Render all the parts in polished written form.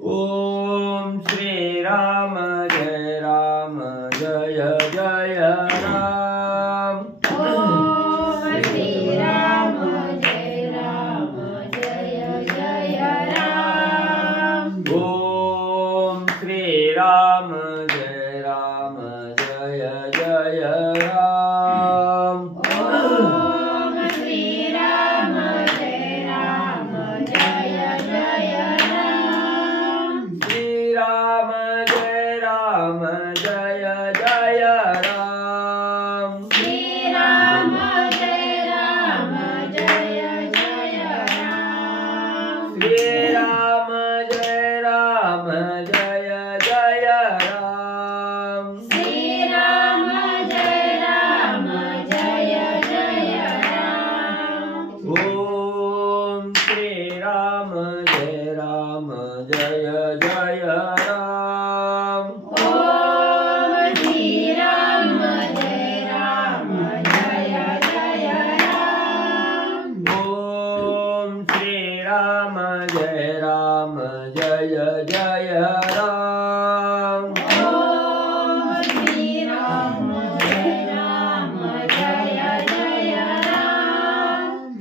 ओम श्री राम जय जय राम। ओम श्री राम जय जय राम। ओम श्री राम जय जय राम। ओम श्री राम जय जय राम। श्री राम जय जय राम। श्री राम जय जय राम। श्री राम जय जय राम। श्री राम जय जय राम। ओम श्री राम जय जय राम। ओम श्री राम जय जय राम। ओम श्री राम जय जय राम। ओम श्री राम जय जय राम।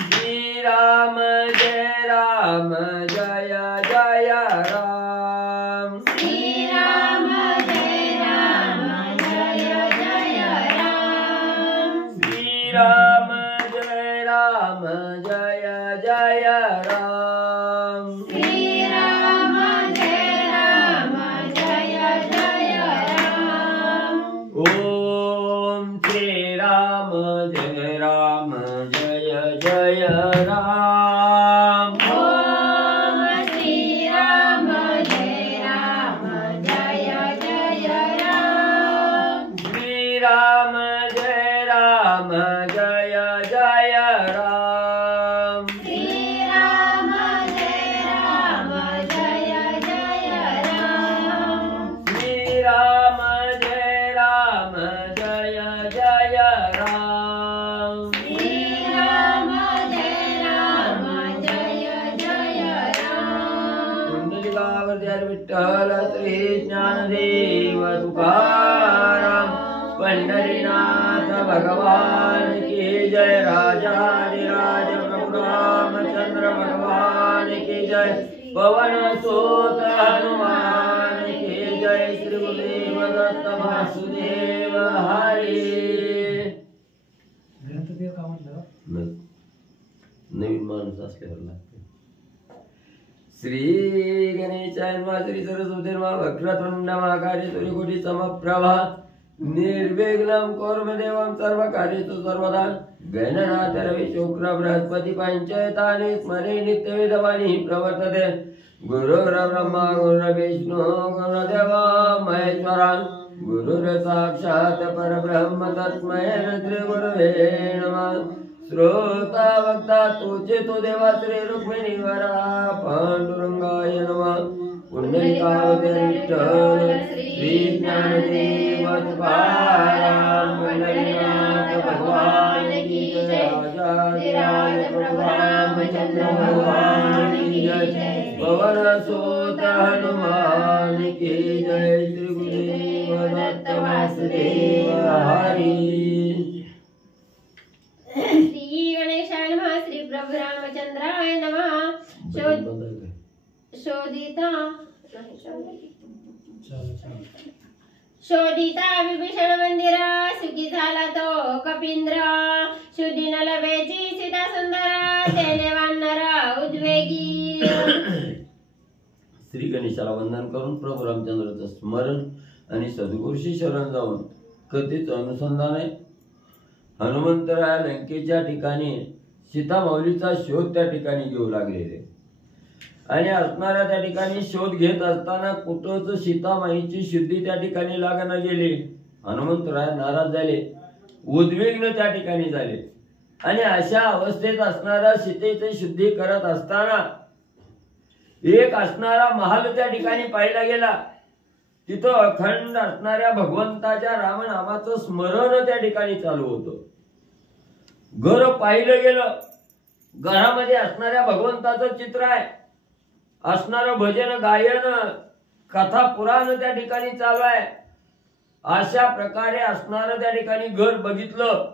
श्री राम जय जय राम। श्री राम जय जय राम। श्री राम जय जय राम। श्री राम जय जय राम। ओम श्री राम जय जय राम। ओम श्री राम जय जय राम। श्री राम जय जय राम। श्री राम जय जय राम। श्री राम जय जय राम। श्री राम जय जय राम। कुंडलिकावर्त्यार विठ्ठल श्री ज्ञानदेव तुकाराम। पंढरीनाथ भगवान की जय। राजाधिराज प्रभु रामचंद्र भगवान की जय। पवन सुत हनुमान की जय। श्री गुरुदेव दत्त वासुदेव हरी। नवीन माणूस असल्यावर लागते। श्री गणेशाय नमः। श्री सरस्वती नमः। वक्रतुंड महाकाय सूर्यकोटि समप्रभा। निर्विघ्नं कुरु देवं सर्वकार्येषु सर्वदा। गणनाथ रवि शुक्र बृहस्पति पंचैतानि स्मरे नित्यविधवानि प्रवर्तते। गुरुर्ब्रह्मा गुरुर्विष्णु गुरुर्देवो महेश्वरा। गुरुर्साक्षात् परब्रह्म तस्मै श्री गुरवे नमः। श्रोता वक्ता तुझे तो देवा श्री रुक्मिणी वरा। पांडुरंगाय नमः। पुंडलिकावतार विठ्ठल श्री ज्ञानदेव तुकाराम। पंढरीनाथ भगवान की जय। राजाधिराज प्रभु रामचंद्र भगवान की जय। पवन सुत हनुमान की जय। श्री गुरुदेव दत्त वासुदेव हरी। श्री गणेशाय नमः। श्री प्रभु रामचंद्राय नमः। शोधिता विभीषण मंदिर। सुखी झाला तो कपिंद्र। शुद्धी न लभेची सीता सुंदर। तेने वानर उद्वेगी। श्री गणेशाला वंदन करून प्रभू रामचंद्राचं स्मरण आणि सद्गुरूशी शरण जाऊन कथेचं अनुसंधान आहे। हनुमंतराया लंकेच्या ठिकाणी सीतामाऊलीचा शोध त्या ठिकाणी घेऊ लागलेले आणि असणाऱ्या त्या ठिकाणी शोध घेत असताना कुठंच सीतामाईची शुद्धी त्या ठिकाणी लागणं गेली। हनुमंतराय नाराज झाले, उद्विग्न त्या ठिकाणी झाले आणि अशा अवस्थेत असणारा सीतेची शुद्धी करत असताना एक असणारा महाल त्या ठिकाणी पाहिला गेला। तिथं अखंड असणाऱ्या भगवंताच्या रामनामाचं स्मरण त्या ठिकाणी चालू होतं। घर पाहिलं गेलं, घरामध्ये असणाऱ्या भगवंताचं चित्र आहे असणारं भजन गायन कथा पुराण त्या ठिकाणी चालू आहे. अशा प्रकारे असणारं त्या ठिकाणी घर बघितलं.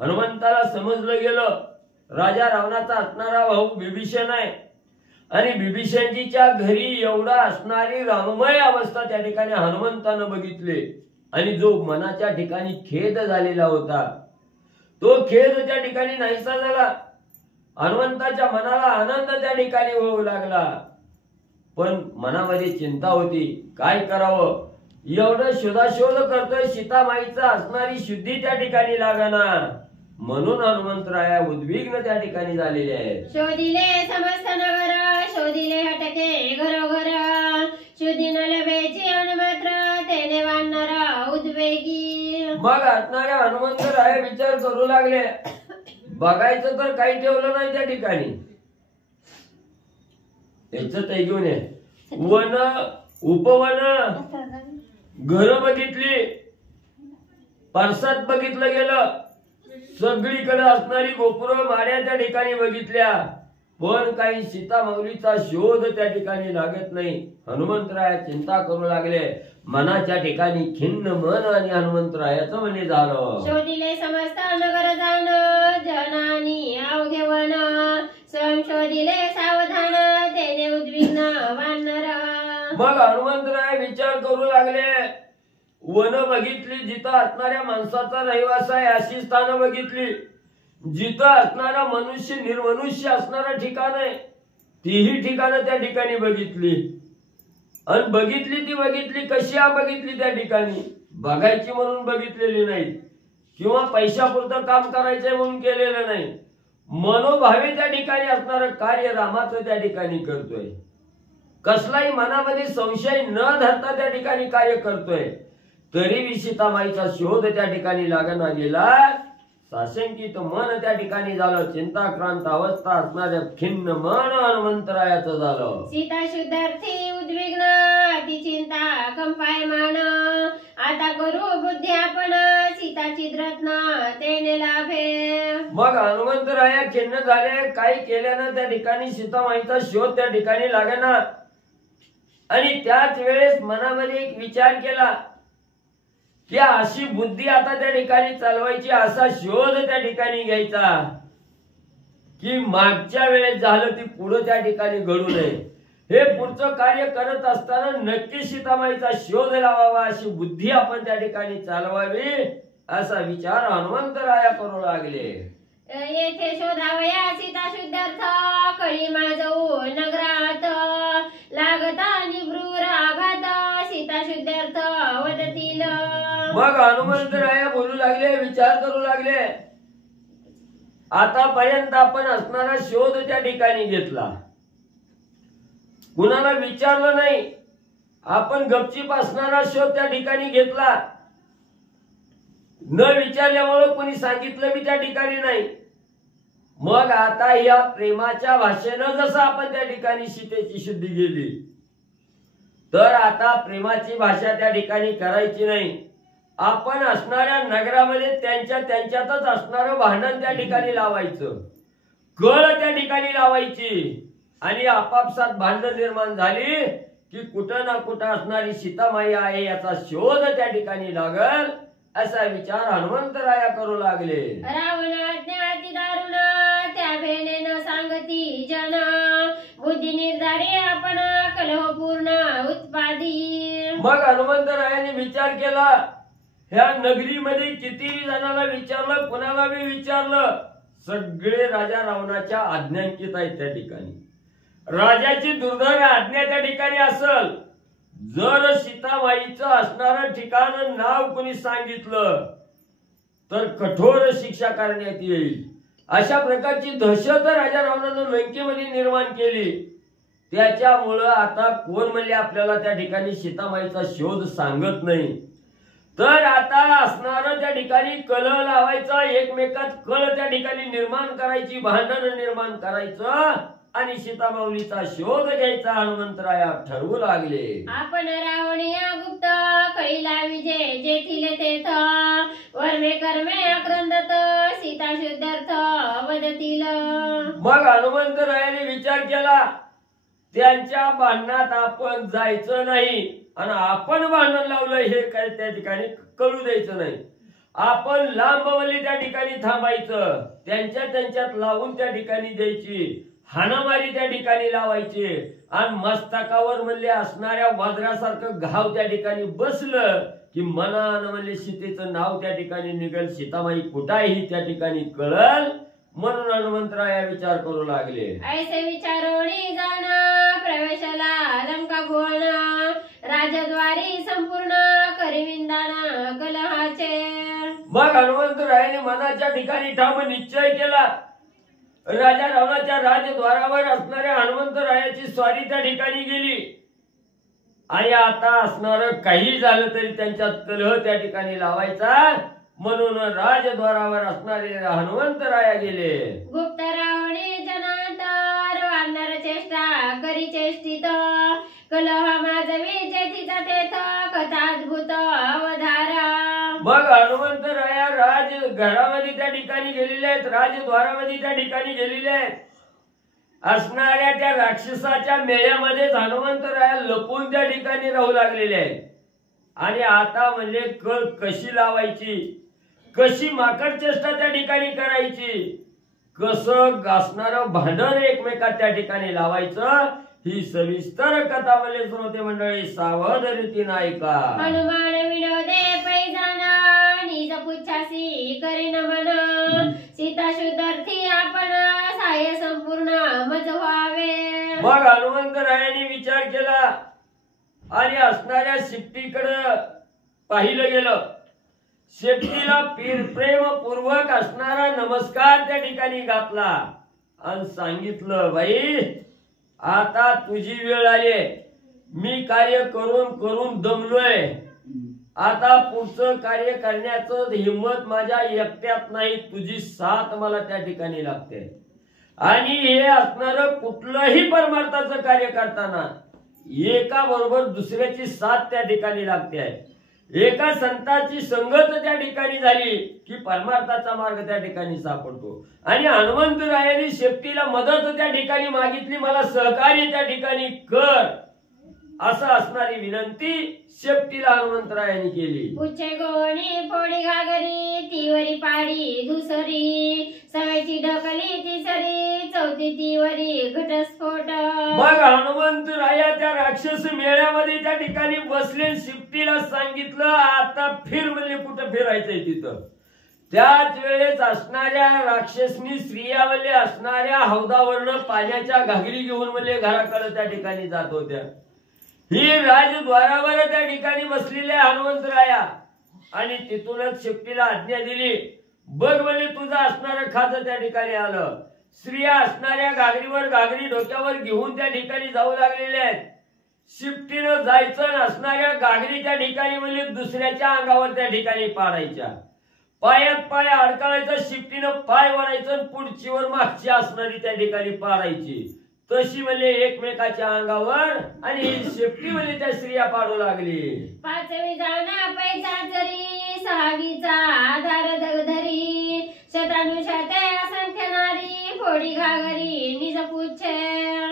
हनुमंताला समजलं गेलं राजा रावणाचा असणारा भाऊ बिभीषण आहे आणि बिभीषणजीच्या घरी एवढा असणारी राममय अवस्था त्या ठिकाणी हनुमंतानं बघितले आणि जो मनाच्या ठिकाणी खेद झालेला होता तो खेद त्या ठिकाणी नाहीसा झाला. हनुमंताच्या मनाला आनंद त्या ठिकाणी होऊ लागला. पण मनामध्ये चिंता होती, काय करावं. एवढं शोधाशोध करतोय, सीतामाईचा असणारी शुद्धी त्या ठिकाणी लागना. म्हणून हनुमंतराया उद्विग्न त्या ठिकाणी झालेले आहेत. शोधिले समस्त नगर, शोधिले हटके घरोघर, शुद्धी न लभेची अनुमात्र, तेने वानर उद्वेगी. मग असणाऱ्या हनुमंतराया विचार करू लागले, बघायचं तर काही ठेवलं नाही त्या ठिकाणी. याच ते घेऊन ये. वन उपवन घर बघितली, परसात बघितलं गेलं, सगळीकडे असणारी गोपुरं माड्या त्या ठिकाणी बघितल्या, पण काही सीता माऊलीचा शोध त्या ठिकाणी लागत नाही. हनुमंतराया चिंता करू लागले. मनाच्या ठिकाणी खिन्न मन आणि हनुमंतरायाचं म्हणे झालं. शोधिले समस्त नगर जाण, जनानी अवघे वन, स्वयं शोधिले सावधान, तेने उद्विग्न वानर. मग हनुमंतराय विचार करू लागले. वन बघितली, जिथं असणाऱ्या माणसाचा रहिवास आहे अशी स्थानं बघितली, जिथं असणारा मनुष्य निर्मनुष्य असणारा ठिकाण आहे तीही ठिकाणं त्या ठिकाणी बघितली. आणि बघितली ती बघितली कशी बघितली त्या ठिकाणी, बघायची म्हणून बघितलेली नाही किंवा पैशापुरतं काम करायचंय म्हणून केलेलं नाही. मनोभावे त्या ठिकाणी असणारं कार्य रामाचं त्या ठिकाणी करतोय. कसलाही मनामध्ये संशय न धरता त्या ठिकाणी कार्य करतोय. तरी सीतामाईचा शोध त्या ठिकाणी लागना गेला. साशंकित मन त्या ठिकाणी झालं. चिंताक्रांत अवस्था असणाऱ्या खिन्न मन हनुमंतरायाचं झालं. सीता शुद्धार्थी उद्विग्न, अति चिंता कंपायमान, आता करू बुद्धी आपण, सीताची रत्न तेने लाभे. मग हनुमंतराया खिन्न झाले. काही केल्यानं त्या ठिकाणी सीतामाईचा शोध त्या ठिकाणी लागेना. आणि त्याच वेळेस मनामध्ये एक विचार केला की अशी बुद्धी आता त्या ठिकाणी चालवायची, असा शोध त्या ठिकाणी घ्यायचा की मागच्या वेळेस झालं ती पुढे त्या ठिकाणी घडू नये. हे पुढचं कार्य करत असताना नक्की सीतामाईचा शोध लावावा, अशी बुद्धी आपण त्या ठिकाणी चालवावी, असा विचार हनुमंतराया करू लागले. येथे शोधावया सीता शुद्धार्थ, कळी माझऊ नगरात, लागता निवृर आघात, सीता शुद्धार्थ वदतील. मग हनुमंतराया बोलू लागले, विचार करू लागले. आतापर्यंत आपण असणारा शोध त्या ठिकाणी घेतला, कुणाला विचारलं नाही. आपण गपचीप असणारा शोध त्या ठिकाणी घेतला, न विचारल्यामुळे कोणी सांगितलं मी त्या ठिकाणी नाही. मग आता या प्रेमाच्या भाषेनं जसं आपण त्या ठिकाणी सीतेची शुद्धी गेली, तर आता प्रेमाची भाषा त्या ठिकाणी करायची नाही. आपण असणाऱ्या नगरामध्ये त्यांच्यातच असणारं भांडण त्या ठिकाणी लावायचं, कळ त्या ठिकाणी लावायची. आणि आपापसात भांडण निर्माण झाली की कुठं ना कुठं असणारी सीतामाई आहे याचा शोध त्या ठिकाणी लागल, असा विचार हनुमंतराया करू लागले. रावण अज्ञाती दारुण, त्या भेने न सांगती जन, बुद्धी निर्धारी आपण, कलह पूर्ण उत्पादी. मग हनुमंतरायाने विचार केला. ह्या नगरीमध्ये किती जणांना विचारलं, कुणाला बी विचारलं, सगळे राजा रावणाच्या आज्ञांकित आहेत त्या ठिकाणी. राजाची दुर्दैव आज्ञा त्या ठिकाणी असल, जर सीतामाईचं असणारं ठिकाण नाव कुणी सांगितलं तर कठोर शिक्षा करण्यात येईल. अशा प्रकारची दहशत राजा रावणानं लंकेमध्ये निर्माण केली. त्याच्यामुळं आता कोण म्हणले आपल्याला त्या ठिकाणी सीतामाईचा शोध सांगत नाही, तर आता असणारं त्या ठिकाणी कलह लावायचा, एकमेकात कळ त्या ठिकाणी निर्माण करायची, भांडण निर्माण करायचं आणि सीतामाऊलीचा शोध घ्यायचा हनुमंतराया ठरवू लागले. आपण रावणिया गुप्त, कळीला विजय जेथील तेथ, वर्मे कर्मे आक्रंदत, सीता शुद्धार्थ वदतील. मग हनुमंतरायाने विचार केला, त्यांच्या भांडणात आपण जायचं नाही आणि आपण भांडण लावलं हे काय त्या ठिकाणी कळू द्यायचं नाही. आपण लांबवली त्या ठिकाणी थांबायचं, त्यांच्यात लावून त्या ठिकाणी द्यायची, हाणामारी त्या ठिकाणी लावायची आणि मस्तकावर म्हणले असणाऱ्या वादरासारखं घाव त्या ठिकाणी बसलं की मनानं म्हणले सीतेचं नाव त्या ठिकाणी निघल, सीतामाई कुठाही त्या ठिकाणी कळल. म्हणून हनुमंतराया विचार करू लागले. ऐसे विचारोणी जाणा प्रवेशाला लंका भुवन, राजद्वारी संपूर्ण करिविंदाना कलहाचे. मग हनुमंतरायाने मनाच्या ठिकाणी ठाम निश्चय केला. राजा रावणाच्या राजद्वारावर असणाऱ्या हनुमंतरायाची स्वारी त्या ठिकाणी गेली आणि आता असणार काही झालं तरी त्यांच्यात कलह त्या ठिकाणी लावायचा म्हणून राजद्वारावर असणारे हनुमंतराया गेले. गुप्त रावणे जनांतर वानर चेष्टा करी चेष्टित, कलह माजवी जेथीचा तेथ कथा अद्भुत अवधारा. मग हनुमंतराया राज घरामध्ये त्या ठिकाणी गेलेले आहेत, राजद्वारामध्ये त्या ठिकाणी गेलेले आहेत. असणाऱ्या त्या राक्षसाच्या मेळ्यामध्ये हनुमंतराया लपून त्या ठिकाणी राहू लागलेले आहेत. आणि आता म्हणजे कळ कशी लावायची, कशी माकड चेष्टा त्या ठिकाणी करायची, कसं घासणारं भांडण एकमेकात त्या ठिकाणी लावायचं, ही सविस्तर कथा म्हणजे श्रोते मंडळी सावध रीतीने ऐका. हनुमान विनोदे पैजाना निज पुच्छासी करीन मन, सीता शुद्धर्थी आपण साय संपूर्ण मज व्हावे. मग हनुमंतरायाने विचार केला आणि असणाऱ्या शिफ्टीकडे पाहिलं गेलं. शेपटीला प्रेमपूर्वक असणारा नमस्कार त्या ठिकाणी घातला आणि सांगितलं, बाई आता तुझी वेळ आली, मी कार्य करून करून दमलोय, आता पुढचं कार्य करण्याचं हिंमत माझ्या एकट्यात नाही, तुझी साथ मला त्या ठिकाणी लागते. आणि हे असणार कुठलंही परमार्थाचं कार्य करताना एका बरोबर दुसऱ्याची साथ त्या ठिकाणी लागते आहे. एका संताची संगत त्या ठिकाणी झाली की परमार्थाचा मार्ग त्या ठिकाणी सापडतो. आणि हनुमंतरायाने शेपटीला मदत त्या ठिकाणी मागितली, मला सहकार्य त्या ठिकाणी कर, असं असणारी विनंती शेपटीला हनुमंतरायाने केली. उच्चे गोणी फोडी घागरी, तीवरी पाडी दुसरी, सवयची ढकली तिसरी, चौथी तीवरी घटस्फोट. मग हनुमंतराया त्या राक्षस मेळ्यामध्ये त्या ठिकाणी बसले, शेपटीला सांगितलं आता फिर म्हणले, कुठं फिरायचंय तिथं. त्याच वेळेस असणाऱ्या राक्षसनी स्त्रियावले असणाऱ्या हौदावरनं पाण्याच्या घागरी घेऊन म्हणले घराकडे त्या ठिकाणी जात होत्या. ही राजद्वारावर त्या ठिकाणी बसलेले हनुमंतराया आणि तिथूनच शेपटीला आज्ञा दिली, बघ म्हणजे तुझं असणारं खातं त्या ठिकाणी आलं. स्त्रिया असणाऱ्या घागरीवर घागरी डोक्यावर घेऊन त्या ठिकाणी जाऊ लागलेल्या आहेत. शिफ्टीनं जायचं, असणाऱ्या घागरी त्या ठिकाणी म्हणजे दुसऱ्याच्या अंगावर त्या ठिकाणी पाडायच्या, पायात पाय अडकायचं, शिफ्टीनं पाय वळायचं, पुढचीवर मागची असणारी त्या ठिकाणी पाडायची. तशी म्हणजे एकमेकाच्या अंगावर आणि शेपटी म्हणजे त्या स्त्रिया पाडू लागली. पाचवी जाणा पैसा जरी, सहावीचा आधार दगधरी, शतानुशते असंख्य नारी, फोडी घागरी निज पुच्छे.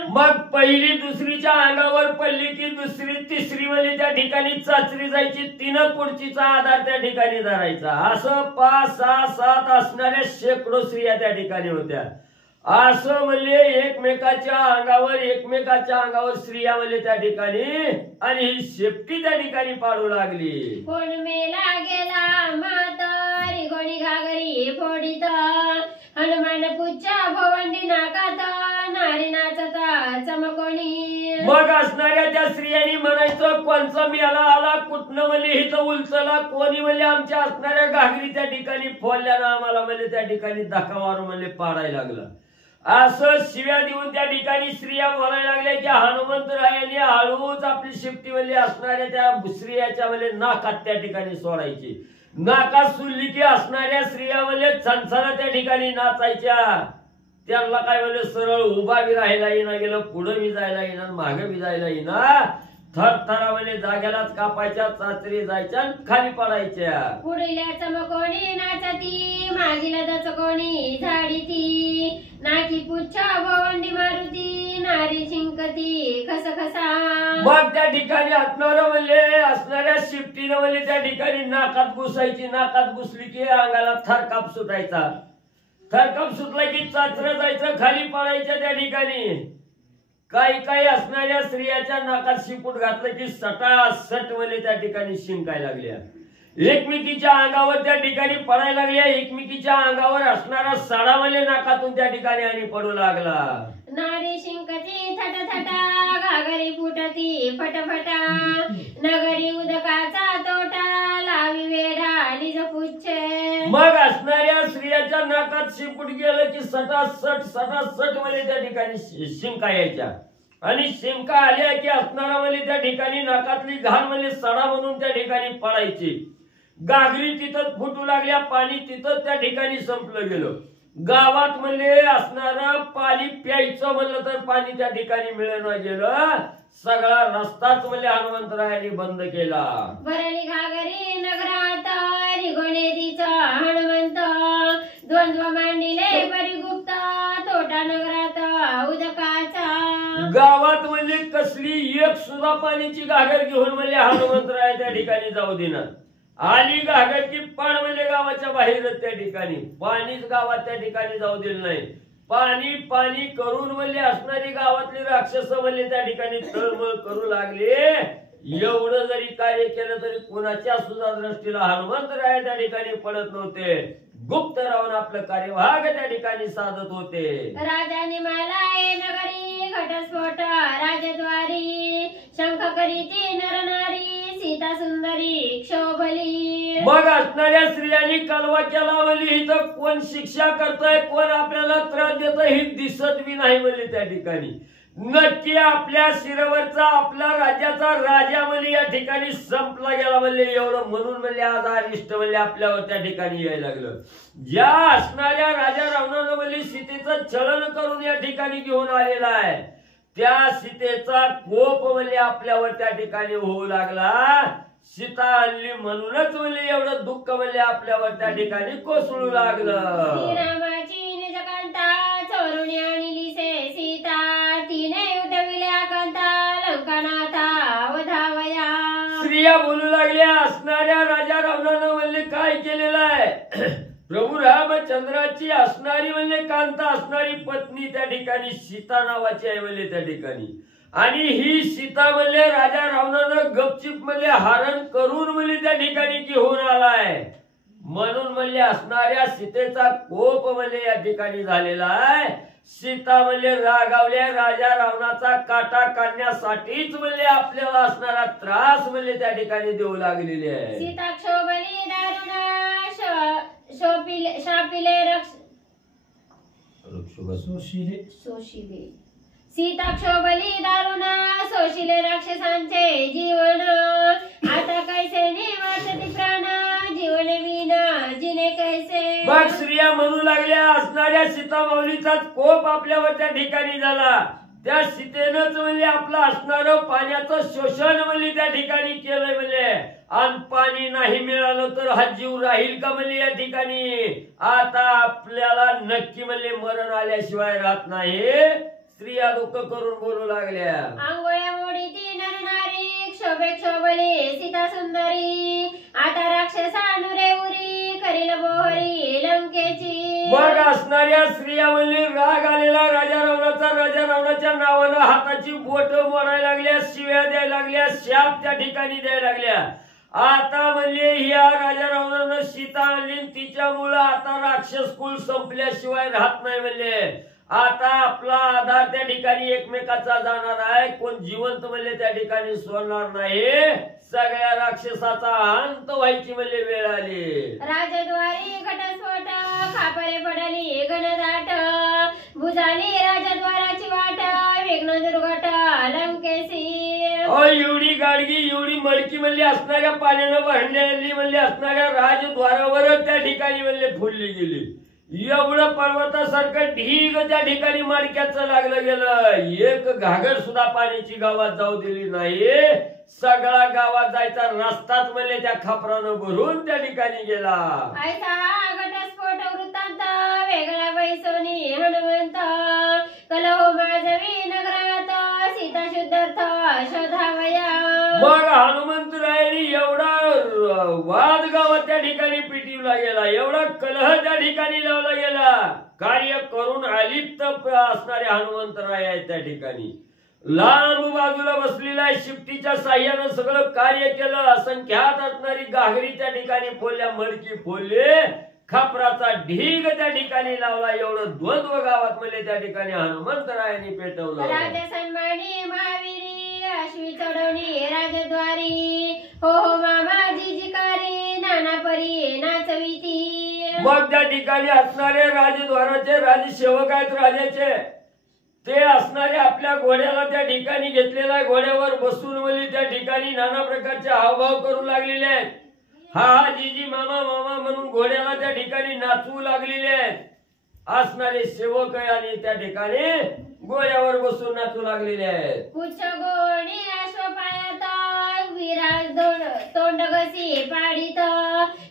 मग पहिली दुसरीच्या अंगावर पडली की दुसरी तिसरी म्हणजे त्या ठिकाणी चाचरी जायची, तिनं पुढचीचा आधार त्या ठिकाणी धरायचा. असं 5, 6, 7 असणाऱ्या शेकडो स्त्रिया त्या ठिकाणी होत्या. असं म्हणजे एकमेकाच्या अंगावर स्त्रिया म्हणजे त्या ठिकाणी आणि ही शेपटी त्या ठिकाणी पाडू लागली. कोण मेला गेला म्हातारी, कोणी घागरी फोडीत, हनुमान पुच्छा भवंडी नाकात, नारी नाचता चमकोणी. मग असणाऱ्या त्या स्त्रियांनी म्हणायचं, कोणचा मेला आला, कुठनं म्हणजे इथं उलचला, कोणी म्हणजे आमच्या असणाऱ्या घागरी त्या ठिकाणी फोडल्यानं आम्हाला म्हणजे त्या ठिकाणी धक्का मारून म्हणजे पाडायला लागला. असं शिव्या देऊन त्या ठिकाणी स्त्रिया बोलायला लागल्या की हनुमंतरायाने हळूच आपली शिफ्टी म्हणजे असणाऱ्या त्या स्त्रियाच्या म्हणजे नाकात त्या ठिकाणी सोडायची. नाकात सुरली की असणाऱ्या स्त्रिया म्हणजे चणचणा त्या ठिकाणी नाचायच्या. त्यांना काय म्हणजे सरळ उभा बी राहायला येईना गेलं, पुढे बी जायला येईना, मागे बी जायला येईना, थरथरा म्हणजे जाग्यालाच कापायच्या, चाचरी जायच्या, खाली पडायच्या. पुढल्या चमकोणी नाचती, मागीला दचकोणी झाडीती, नाकी पुच्छा भवंडी मारुती, नारी शिंकती खसखसा. मग त्या ठिकाणी असणारं म्हणले असणाऱ्या शिफ्टीनं म्हणले त्या ठिकाणी नाकात घुसायची. नाकात घुसली की अंगाला थरकाप सुटायचा. थरकाप सुटला की चाचरं जायचं, खाली पडायचं. त्या ठिकाणी काही काही असणाऱ्या स्त्रियाच्या नाकात शिपूट घातलं की सटासट म्हणले त्या ठिकाणी शिंकायला लागल्या. एकमेकीच्या अंगावर त्या ठिकाणी पडायला लागल्या. एकमेकीच्या अंगावर असणारा साडा म्हणले नाकातून त्या ठिकाणी आणि पडू लागला. नारी शिंकती थटथटा घागरी फुटती फटफटा. नगरी उदकाचा तोटा लावी वेढा निज पुच्छे. मग असणाऱ्या स्त्रियाच्या नाकात शिंपूट गेलं की सटासट सटासट म्हणजे त्या ठिकाणी शिंका यायच्या. आणि शिंका आल्या की असणारा म्हणजे त्या ठिकाणी नाकातली घाण म्हणजे सडा म्हणून त्या ठिकाणी पडायची. गागरी तिथं फुटू लागल्या. पाणी तिथं त्या ठिकाणी संपलं गेलं. गावात म्हणले असणारं पाणी प्यायचं म्हणलं तर पाणी त्या ठिकाणी मिळणं गेलं. सगळा रस्ताच म्हणजे हनुमंतरायांनी बंद केला. भरणी घागरी नगरात निघोणे तिचा हनुमंत. द्वंद्व मांडिले परिगुप्त तोटा नगरात उदकाचा. गावात म्हणजे कसली एक सुद्धा पाण्याची घागर घेऊन म्हणजे हनुमंतराय त्या ठिकाणी जाऊ देणार. आली घागर की पाण म्हणजे गावाच्या बाहेरच त्या ठिकाणी. पाणीच गावात त्या ठिकाणी जाऊ दिलं नाही. पाणी पाणी करून म्हणजे असणारी गावातली राक्षस म्हणजे त्या ठिकाणी तळमळ करू लागले. एवढं जरी कार्य केलं तरी कोणाच्या सुद्धा दृष्टीला हनुमंतराय त्या ठिकाणी पडत नव्हते. गुप्त राहून आपलं कार्यभाग त्या ठिकाणी साधत होते. राजाने मालाय नगरी घटस्फोट राजद्वारी. शंख करीती नरनारी सीता सुंदरी क्षोभली. मग असणाऱ्या स्त्रियांनी कालवा केला म्हणली. इथं कोण शिक्षा करतोय कोण आपल्याला त्रास देतोय ही दिसत बी नाही म्हणली. त्या ठिकाणी नक्की आपल्या शिरवरचा आपला राज्याचा राजा म्हणले या ठिकाणी संपला गेला म्हणले. एवढं म्हणून म्हणले आज अरिष्ट म्हणले आपल्यावर त्या ठिकाणी यायला लागलं. ज्या असणाऱ्या राजा रावणानं म्हणले सीतेचं छळन करून या ठिकाणी घेऊन आलेला आहे त्या सीतेचा कोप म्हणले आपल्यावर त्या ठिकाणी होऊ लागला. सीता आणली म्हणूनच म्हणले एवढं दुःख म्हणले आपल्यावर त्या ठिकाणी कोसळू लागलं. श्रीरामाची निजकांता चोरुणी आणली से सीता. तिने उठविल्या कांता लंकानाथा वधावया. स्त्रिया बोलू लागल्या असणाऱ्या राजा रावणानं म्हणले काय केलेलं आहे. प्रभू रामचंद्राची असणारी म्हणजे कांता असणारी पत्नी त्या ठिकाणी सीता नावाची आहे म्हणले त्या ठिकाणी. आणि ही सीता म्हणले राजा रावणानं गपचिप म्हणले हरण करून म्हणले त्या ठिकाणी घेऊन आलाय. म्हणून म्हणले असणाऱ्या सीतेचा कोप म्हणले या ठिकाणी झालेला आहे. सीता म्हणले रागावल्या. राजा रावणाचा काटा काढण्यासाठीच म्हणले आपल्याला असणारा त्रास म्हणले त्या ठिकाणी देऊ लागलेले आहे. सीता क्षोभली दारुणा शापिले शोषिले. सीता क्षोभली दारुणा शोषिले राक्षसांचे जीवन. आता कैसे वाचती प्राण जीवन विना जिने कैसे. मग स्त्रिया म्हणू लागल्या असणाऱ्या सीता माऊलीचाच कोप आपल्यावर त्या ठिकाणी झाला. त्या सीतेनंच म्हणले आपलं असणारं पाण्याचं शोषण म्हणले त्या ठिकाणी केलंय म्हणले. आणि पाणी नाही मिळालं तर हा जीव राहील का म्हणले या ठिकाणी. आता आपल्याला नक्की म्हणले मरण आल्याशिवाय राहत नाही. स्त्रिया दुःख करून बोलू लागल्या. आंघोळ्या मोडीती नरनारी क्षोभे क्षोभली सीता सुंदरी. आता राक्षसानुरे उरी करील बोहरी लंकेची. मग असणाऱ्या स्त्रिया म्हणली राग आलेला राजा रावणाचा. राजा रावणाच्या नावानं हाताची बोट मोडायला लागल्या. शिव्या द्यायला लागल्या. शाप त्या ठिकाणी द्यायला लागल्या. आता म्हणले ह्या राजा रावणानं सीता आणली तिच्यामुळं आता राक्षस कुल संपल्याशिवाय राहत नाही म्हणले. आता आपला आधार त्या ठिकाणी एकमेकाचा जाणार आहे. कोण जिवंत म्हणले त्या ठिकाणी सोडणार नाही. सगळ्या राक्षसाचा अंत व्हायची म्हणले वेळ आली. राजद्वारी घटस्फोट खापरे पडली घनदाट. बुजाली राजद्वाराची वाट विघ्न दुर्घट लंकेशी. एवढी गाडगी एवढी मडकी म्हणली असणाऱ्या पाण्यानं भरलेली म्हणली असणाऱ्या राजद्वारावरच त्या ठिकाणी म्हणले फुलली गेली. एवढं पर्वतासारखं ढीग त्या ठिकाणी मडक्याचं लागलं गेलं. एक घागर सुद्धा पाण्याची गावात जाऊ दिली नाही. सगळा गावात जायचा रस्ताच म्हणले त्या खापरानं भरून त्या ठिकाणी गेला. ऐसा घटस्फोट वृत्तांत वेगळा बैसोनी हनुमंत. कलहो माजवी नगरा शुद्धार्थ शोधावया. मग हनुमंतरायांनी एवढा वाद गावात त्या ठिकाणी पिटिवला गेला, एवढा कलह त्या ठिकाणी लावला गेला. कार्य करून अलिप्त असणारे हनुमंतराय आहेत त्या ठिकाणी. लांब बाजूला बसलेल्या शिफ्टीच्या साह्यानं सगळं कार्य केलं. असंख्यात असणारी गागरी त्या ठिकाणी फोडल्या, मडकी फोडले, खापराचा ढीग त्या ठिकाणी लावला. एवढं द्वंद्व गावात म्हणजे त्या ठिकाणी हनुमंतरायांनी पेटवलं. राजा सन्मानी महावीरी अश्वी चढवणी राजद्वारी. हो हो मामाजी जिकारी नाना परी नाचविती. मग त्या ठिकाणी असणारे राजद्वाराचे राजसेवक आहेत राजाचे, ते असणारे आपल्या घोड्याला त्या ठिकाणी घेतलेल्या घोड्यावर बसून वली त्या ठिकाणी नाना प्रकारचे हावभाव करू लागलेले आहेत. हा जीजी मामा मामा म्हणून घोड्याला त्या ठिकाणी नाचवू लागलेले आहेत. असणारे सेवक आहे आणि त्या ठिकाणी घोड्यावर बसून नाचू लागलेले आहेत. पुच्छ गोणी अश्वपायात विराज तोंड घसी पाडीत.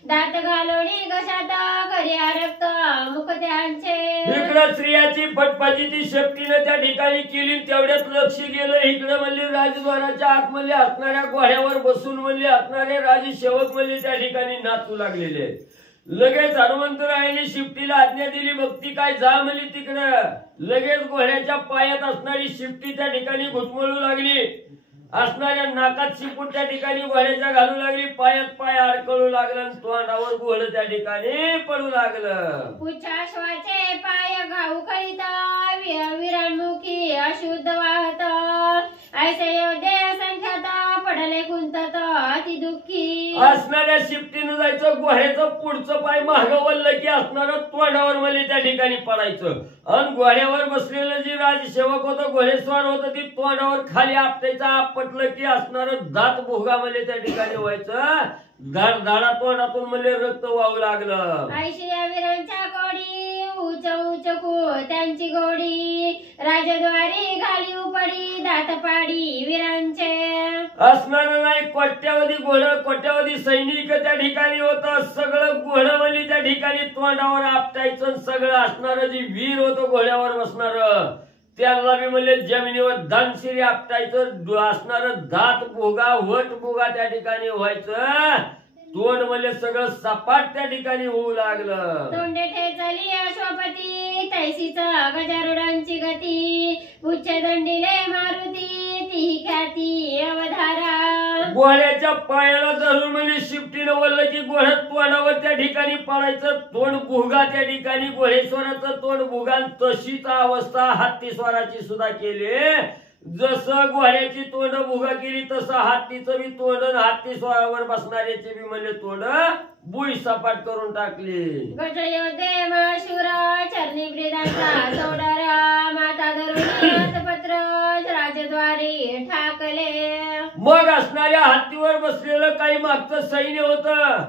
दात घालोणी घशात खऱ्या रक्त मुख त्यांचे. इकडं स्त्रियाची फटफटी शेपटीने त्या ठिकाणी केली, तेवढ्यात लक्ष गेलं. इकडे म्हणले राजद्वाराच्या आतमध्ये असणाऱ्या घोड्यावर बसून म्हणले असणारे राजसेवक म्हणले त्या ठिकाणी नाचू लागलेले. लगेच हनुमंतरायांनी शिफ्टीला आज्ञा दिली, भक्ती काय जा म्हणली तिकडं. लगेच घोड्याच्या पायात असणारी शिफ्टी त्या ठिकाणी घुटमळू लागली. असणाऱ्या नाकात शिपूट त्या ठिकाणी घोड्याच्या घालू लागली. पायात पाय अडकळू लागलं, तोंडावर घोडं त्या ठिकाणी पडू लागलं. पुच्छाश्वाचे पाय घाऊ खळीत विरांमुखी अशुद्ध वाहत. ऐसे योद्धे संख्यात पडले कुंतत अति दुःखी. असणाऱ्या शिफ्टीनं जायचं, घोड्याचं पुढचं पाय मागं वळलं की असणारं तोंडावर मला त्या ठिकाणी पडायचं. आणि घोड्यावर बसलेलं जे राजसेवक होतं, घोडेस्वार होतं, ती तोंडावर खाली आपटायचं. आपटलं की असणारं दात भोगा मला त्या ठिकाणी व्हायचं. दाडा तोंडातून मला रक्त वाहू लागलं. ऐशिया वीरांच्या कोडी उच उच त्यांची गोडी. राजद्वारी घाली उपडी दात पाडी वीरांचे. असणार नाही कोट्यावधी घोडं, कोट्यावधी सैनिक त्या ठिकाणी होतं. सगळं घोडं म्हणजे त्या ठिकाणी तोंडावर आपटायचं. सगळं असणारं जे वीर होतं घोड्यावर बसणार, त्याला बी म्हणले जमिनीवर दानशिरी आपटायचं. असणार दात भोगा वट भोगा त्या ठिकाणी व्हायचं. तोंड म्हणजे सगळं सपाट त्या ठिकाणी होऊ लागलं. तोंडे ठेचली अश्वपती तैसीच गजारुडांची गती. उच्च दंडिले मारुती ती ख्याती अवधारा. घोड्याच्या पायाला धरून म्हणजे शिफ्टीनं वळलं की घोड्यात तोंडावर त्या ठिकाणी पडायचं. तोंड भुगा त्या ठिकाणी घोडेस्वाराचं तोंड भुगा. तशीच अवस्था हत्तीस्वाराची सुद्धा केली. जसं घोड्याची तोंड भुगा केली तसं हत्तीचं बी तोंड, हत्ती स्वारावर बसणाऱ्याचे बी म्हणजे तोंड बुई सपाट करून टाकली. गजयोद्धे महाशूर चरणी ब्रिदांचा सोडरा. माता धरून पत्र राजद्वारी ठाकले. मग असणाऱ्या हत्तीवर बसलेलं काही मागचं सैन्य होतं.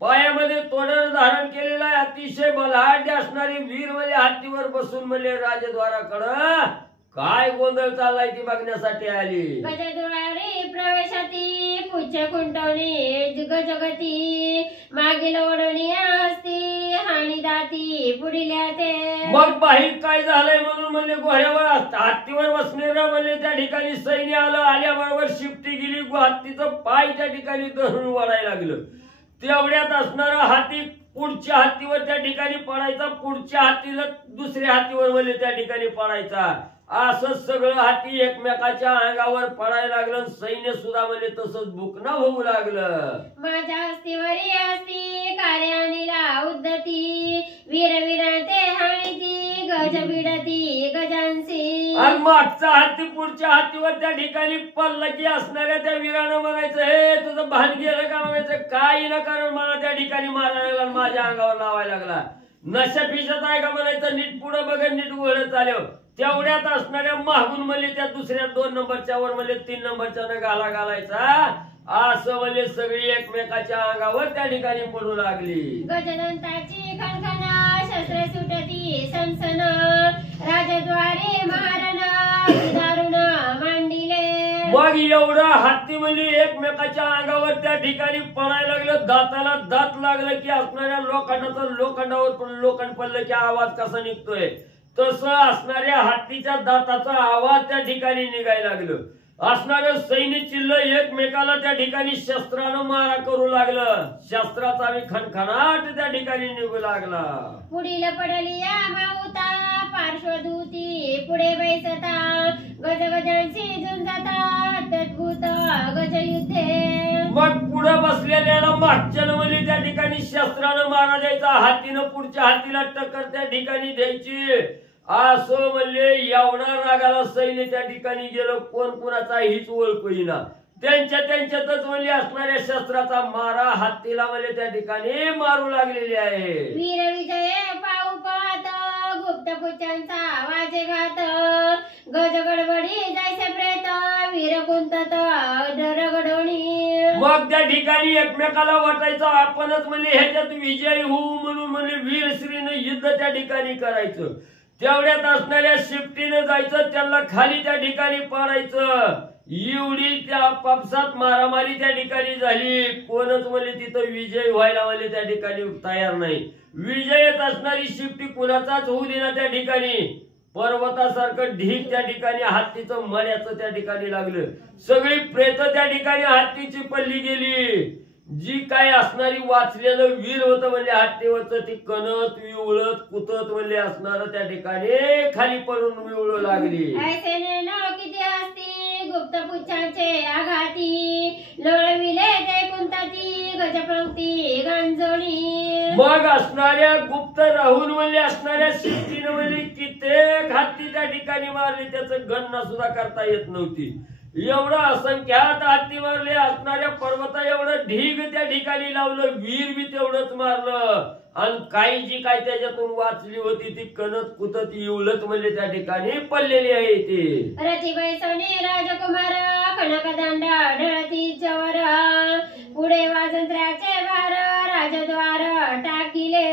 पायामध्ये तोंडानं धारण केलेला अतिशय बलाढ्य असणारे वीर म्हणजे हत्तीवर बसून म्हणजे राजद्वाराकडं काय गोंधळ चाललाय ती बघण्यासाठी आली. गजद्वारी प्रवेशाती पुच्छ खुंटवणी गजगती. मागील ओढणी असती हानी दाती पुढिल्या ते. मग बाहेर काय झालंय म्हणून म्हणजे घोड्यावर हत्तीवर बसणारा म्हणजे त्या ठिकाणी सैन्य आलं. आल्याबरोबर शिफ्टी गेली. हत्तीचं पाय त्या ठिकाणी धरून वळायला लागलं. तेवढ्यात असणारा हाती पुढच्या हत्तीवर त्या ठिकाणी पडायचा. पुढच्या हत्तीला दुसऱ्या हत्तीवर म्हणजे त्या ठिकाणी पडायचा. असं सगळं हाती एकमेकाच्या अंगावर पडायला लागलं. सैन्य सुद्धा म्हणजे तसंच बुकणं होऊ लागलं. माझ्या हस्तीवरी असती कार्यानीला उद्धती. वीर विराते हाणीती गज बिडती गजांसी. आणि मागचा हत्ती पुढच्या हत्तीवर त्या ठिकाणी पडला की असणाऱ्या त्या वीरानं म्हणायचं, हे तुझं भान गेलं का म्हणायचं. काही ना कारण मला त्या ठिकाणी मारायला लागला, माझ्या अंगावर लावायला लागला. नशा पिशात आहे का म्हणायचं. नीट पुढं बघ नीट वळत चालव. तेवढ्यात असणाऱ्या मागून म्हणजे त्या दुसऱ्या 2 नंबरच्या वर म्हणजे 3 नंबरच्या गाला घालायचा. असं म्हणजे सगळी एकमेकाच्या अंगावर त्या ठिकाणी पडू लागली. गजदंताची खणखणा शस्त्र सुटती सनसन. राजद्वारे महारण दारुण मांडिले. मग एवढं हत्ती म्हणजे एकमेकाच्या अंगावर त्या ठिकाणी पडायला लागलं. दाताला दात लागलं की असणाऱ्या लोखंडाचं लोखंडावर लोखंड पडलं की आवाज कसा निघतोय तसं असणाऱ्या हत्तीच्या दाताचा आवाज त्या ठिकाणी निघायला लागलं. असणारं सैन्य चिल्ल एकमेकाला त्या ठिकाणी शस्त्रानं मारा करू लागलं. शस्त्राचा खणखणाट त्या ठिकाणी निघू लागला. पुढील पडली या माऊता पार्श्वधूती पुढे बैसता गजगजांशी झुंजता तद्भुत गजयुद्धे. मग पुढे बसलेल्याला मागच्या नवली त्या ठिकाणी शस्त्रानं मारा द्यायचा. हातीनं पुढच्या हातीला टक्कर त्या ठिकाणी द्यायची. असं म्हणले एवढा रागाला सैन्य त्या ठिकाणी गेलं. कोण कुणाचा हीच ओळख होईना. त्यांच्यातच म्हणले असणाऱ्या शस्त्राचा मारा हत्तीला म्हणले त्या ठिकाणी मारू लागलेली आहे. वीर विजय पाहू पाहत गुप्तपुच्चांचा वाजे घात गज गडबडी जायचे प्रेत वीर कुंतत रगडोणी. मग त्या ठिकाणी एकमेकाला वाटायचं आपणच म्हणले ह्याच्यात विजयी होऊ म्हणून म्हणले वीरश्रीनं युद्ध त्या ठिकाणी करायचं. तेवढ्यात असणाऱ्या शिफ्टीनं जायचं त्यांना खाली त्या ठिकाणी पाडायचं. एवढी त्या पापसात मारामारी त्या ठिकाणी झाली. कोणच म्हणले तिथं विजय व्हायला म्हणले त्या ठिकाणी तयार नाही. विजयत असणारी शिफ्टी कुणाचाच होऊ देना त्या ठिकाणी. पर्वतासारखं ढीक त्या ठिकाणी हत्तीचं मळ्याचं त्या ठिकाणी लागलं. सगळी प्रेत त्या ठिकाणी हत्तीची पडली गेली. जी काय असणारी वाचलेलं वीर होतं म्हणजे हत्तीवरचं ती कणत विवळत कुतत म्हणजे असणार त्या ठिकाणी खाली पडून विवळू लागली. ऐसेने न किती असती गुप्तपुच्छांचे आघाती लोळविले ते कुंताती गजपंक्ती गांजोणी. मग असणाऱ्या गुप्त राहुल म्हणजे असणाऱ्या शिफ्टीनं म्हणजे कित्येक हत्ती त्या ठिकाणी मारली. त्याचं गणना सुद्धा करता येत नव्हती. एवढं असंख्यात हत्ती मारले. असणाऱ्या पर्वता एवढं ढीग त्या ठिकाणी लावलं. वीर बी तेवढंच मारलं. आणि काही जी काय त्याच्यातून वाचली होती ती कणत कुतत इवलत म्हणजे त्या ठिकाणी पडलेली आहे. ती रथी बैसवणे राजकुमार कनकदांडा ढळती चवर पुढे वाजंत्र्याचे भार राजद्वार टाकिले.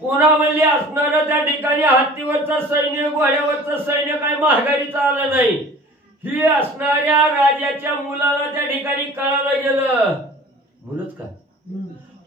पुन्हा म्हणजे असणार त्या ठिकाणी हत्तीवरचं सैन्य घोड्यावरचं सैन्य काय माघारीचं आलं नाही. ही असणाऱ्या राजाच्या मुलाला त्या ठिकाणी कळालं गेलं. मुलंच का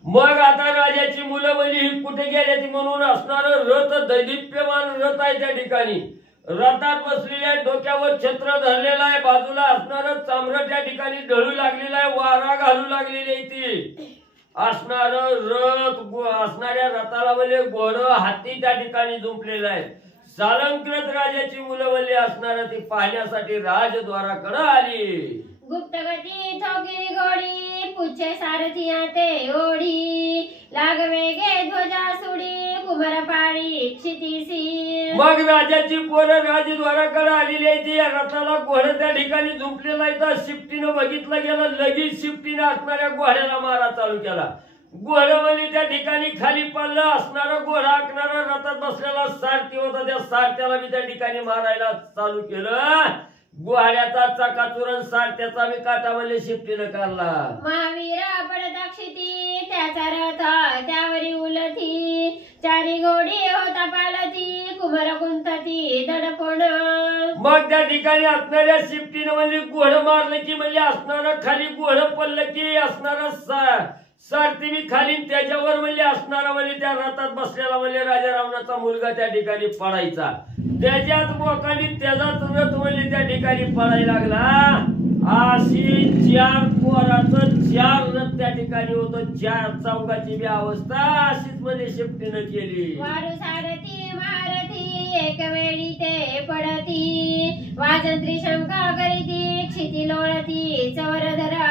मग आता राजाची मुलं म्हणजे ही कुठे गेली म्हणून असणार रथ दैदिप्यमान रथ आहे त्या ठिकाणी. रथात बसलेल्या डोक्यावर छत्र धरलेला आहे. बाजूला असणार चामर त्या ठिकाणी ढळू लागलेला आहे. वारा घालू लागलेली आहे. ती असणार रथ असणाऱ्या रथाला म्हणजे घोडं हत्ती त्या ठिकाणी जुंपलेलं आहे. सालंकृत राजाची मुलं म्हणले असणार ती पाहण्यासाठी राजद्वाराकडे आली. गुप्तगती थोकी घोडी पुच्छे सारथिया ते ओढी लागवेगे ध्वजा सुडी कुमार पाळी क्षितिसी. मग राजाची पोरं राजद्वाराकडे आलेली आहे. ती रथाला घोडं त्या ठिकाणी झुंपलेला आहे. तर शिफ्टीनं बघितलं गेलं. लगेच शिफ्टीनं असणाऱ्या घोड्याला मारा चालू केला. घोडं म्हणजे त्या ठिकाणी खाली पडलं. असणारा घोडा आखणारा रथात बसलेला सारथी होता. त्या सारथ्याला बी त्या ठिकाणी मारायला चालू केलं. घोड्याचा चकाचुरण सारथ्याचा बी काटा म्हणजे शिफ्टीनं काढला. महावीर पडता क्षिती त्याचा रथ त्यावरी उलथी चारी घोडी होता पालती कुमार कुंतती दडपण. मग त्या ठिकाणी असणाऱ्या शिफ्टीनं म्हणजे घोडं मारलं की म्हणजे असणारा खाली घोडं पडलं की असणारा सारथी बी खाली त्याच्यावर म्हणजे असणारा म्हणजे त्या रथात बसलेला म्हणजे राजा रावणाचा मुलगा त्या ठिकाणी पडायचा. त्याच्याच मोकाने त्याचाच रथ म्हणजे त्या ठिकाणी पडायला लागला. अशी चार पोराचं चार रथ त्या ठिकाणी होतं. चार चौकाची बी अवस्था अशीच म्हणजे शिफ्टीनं केली. वारू सारथी महारथी एक वेळी ते पडती वाजंत्री शंका करीती क्षिती लोळती चवरधरा.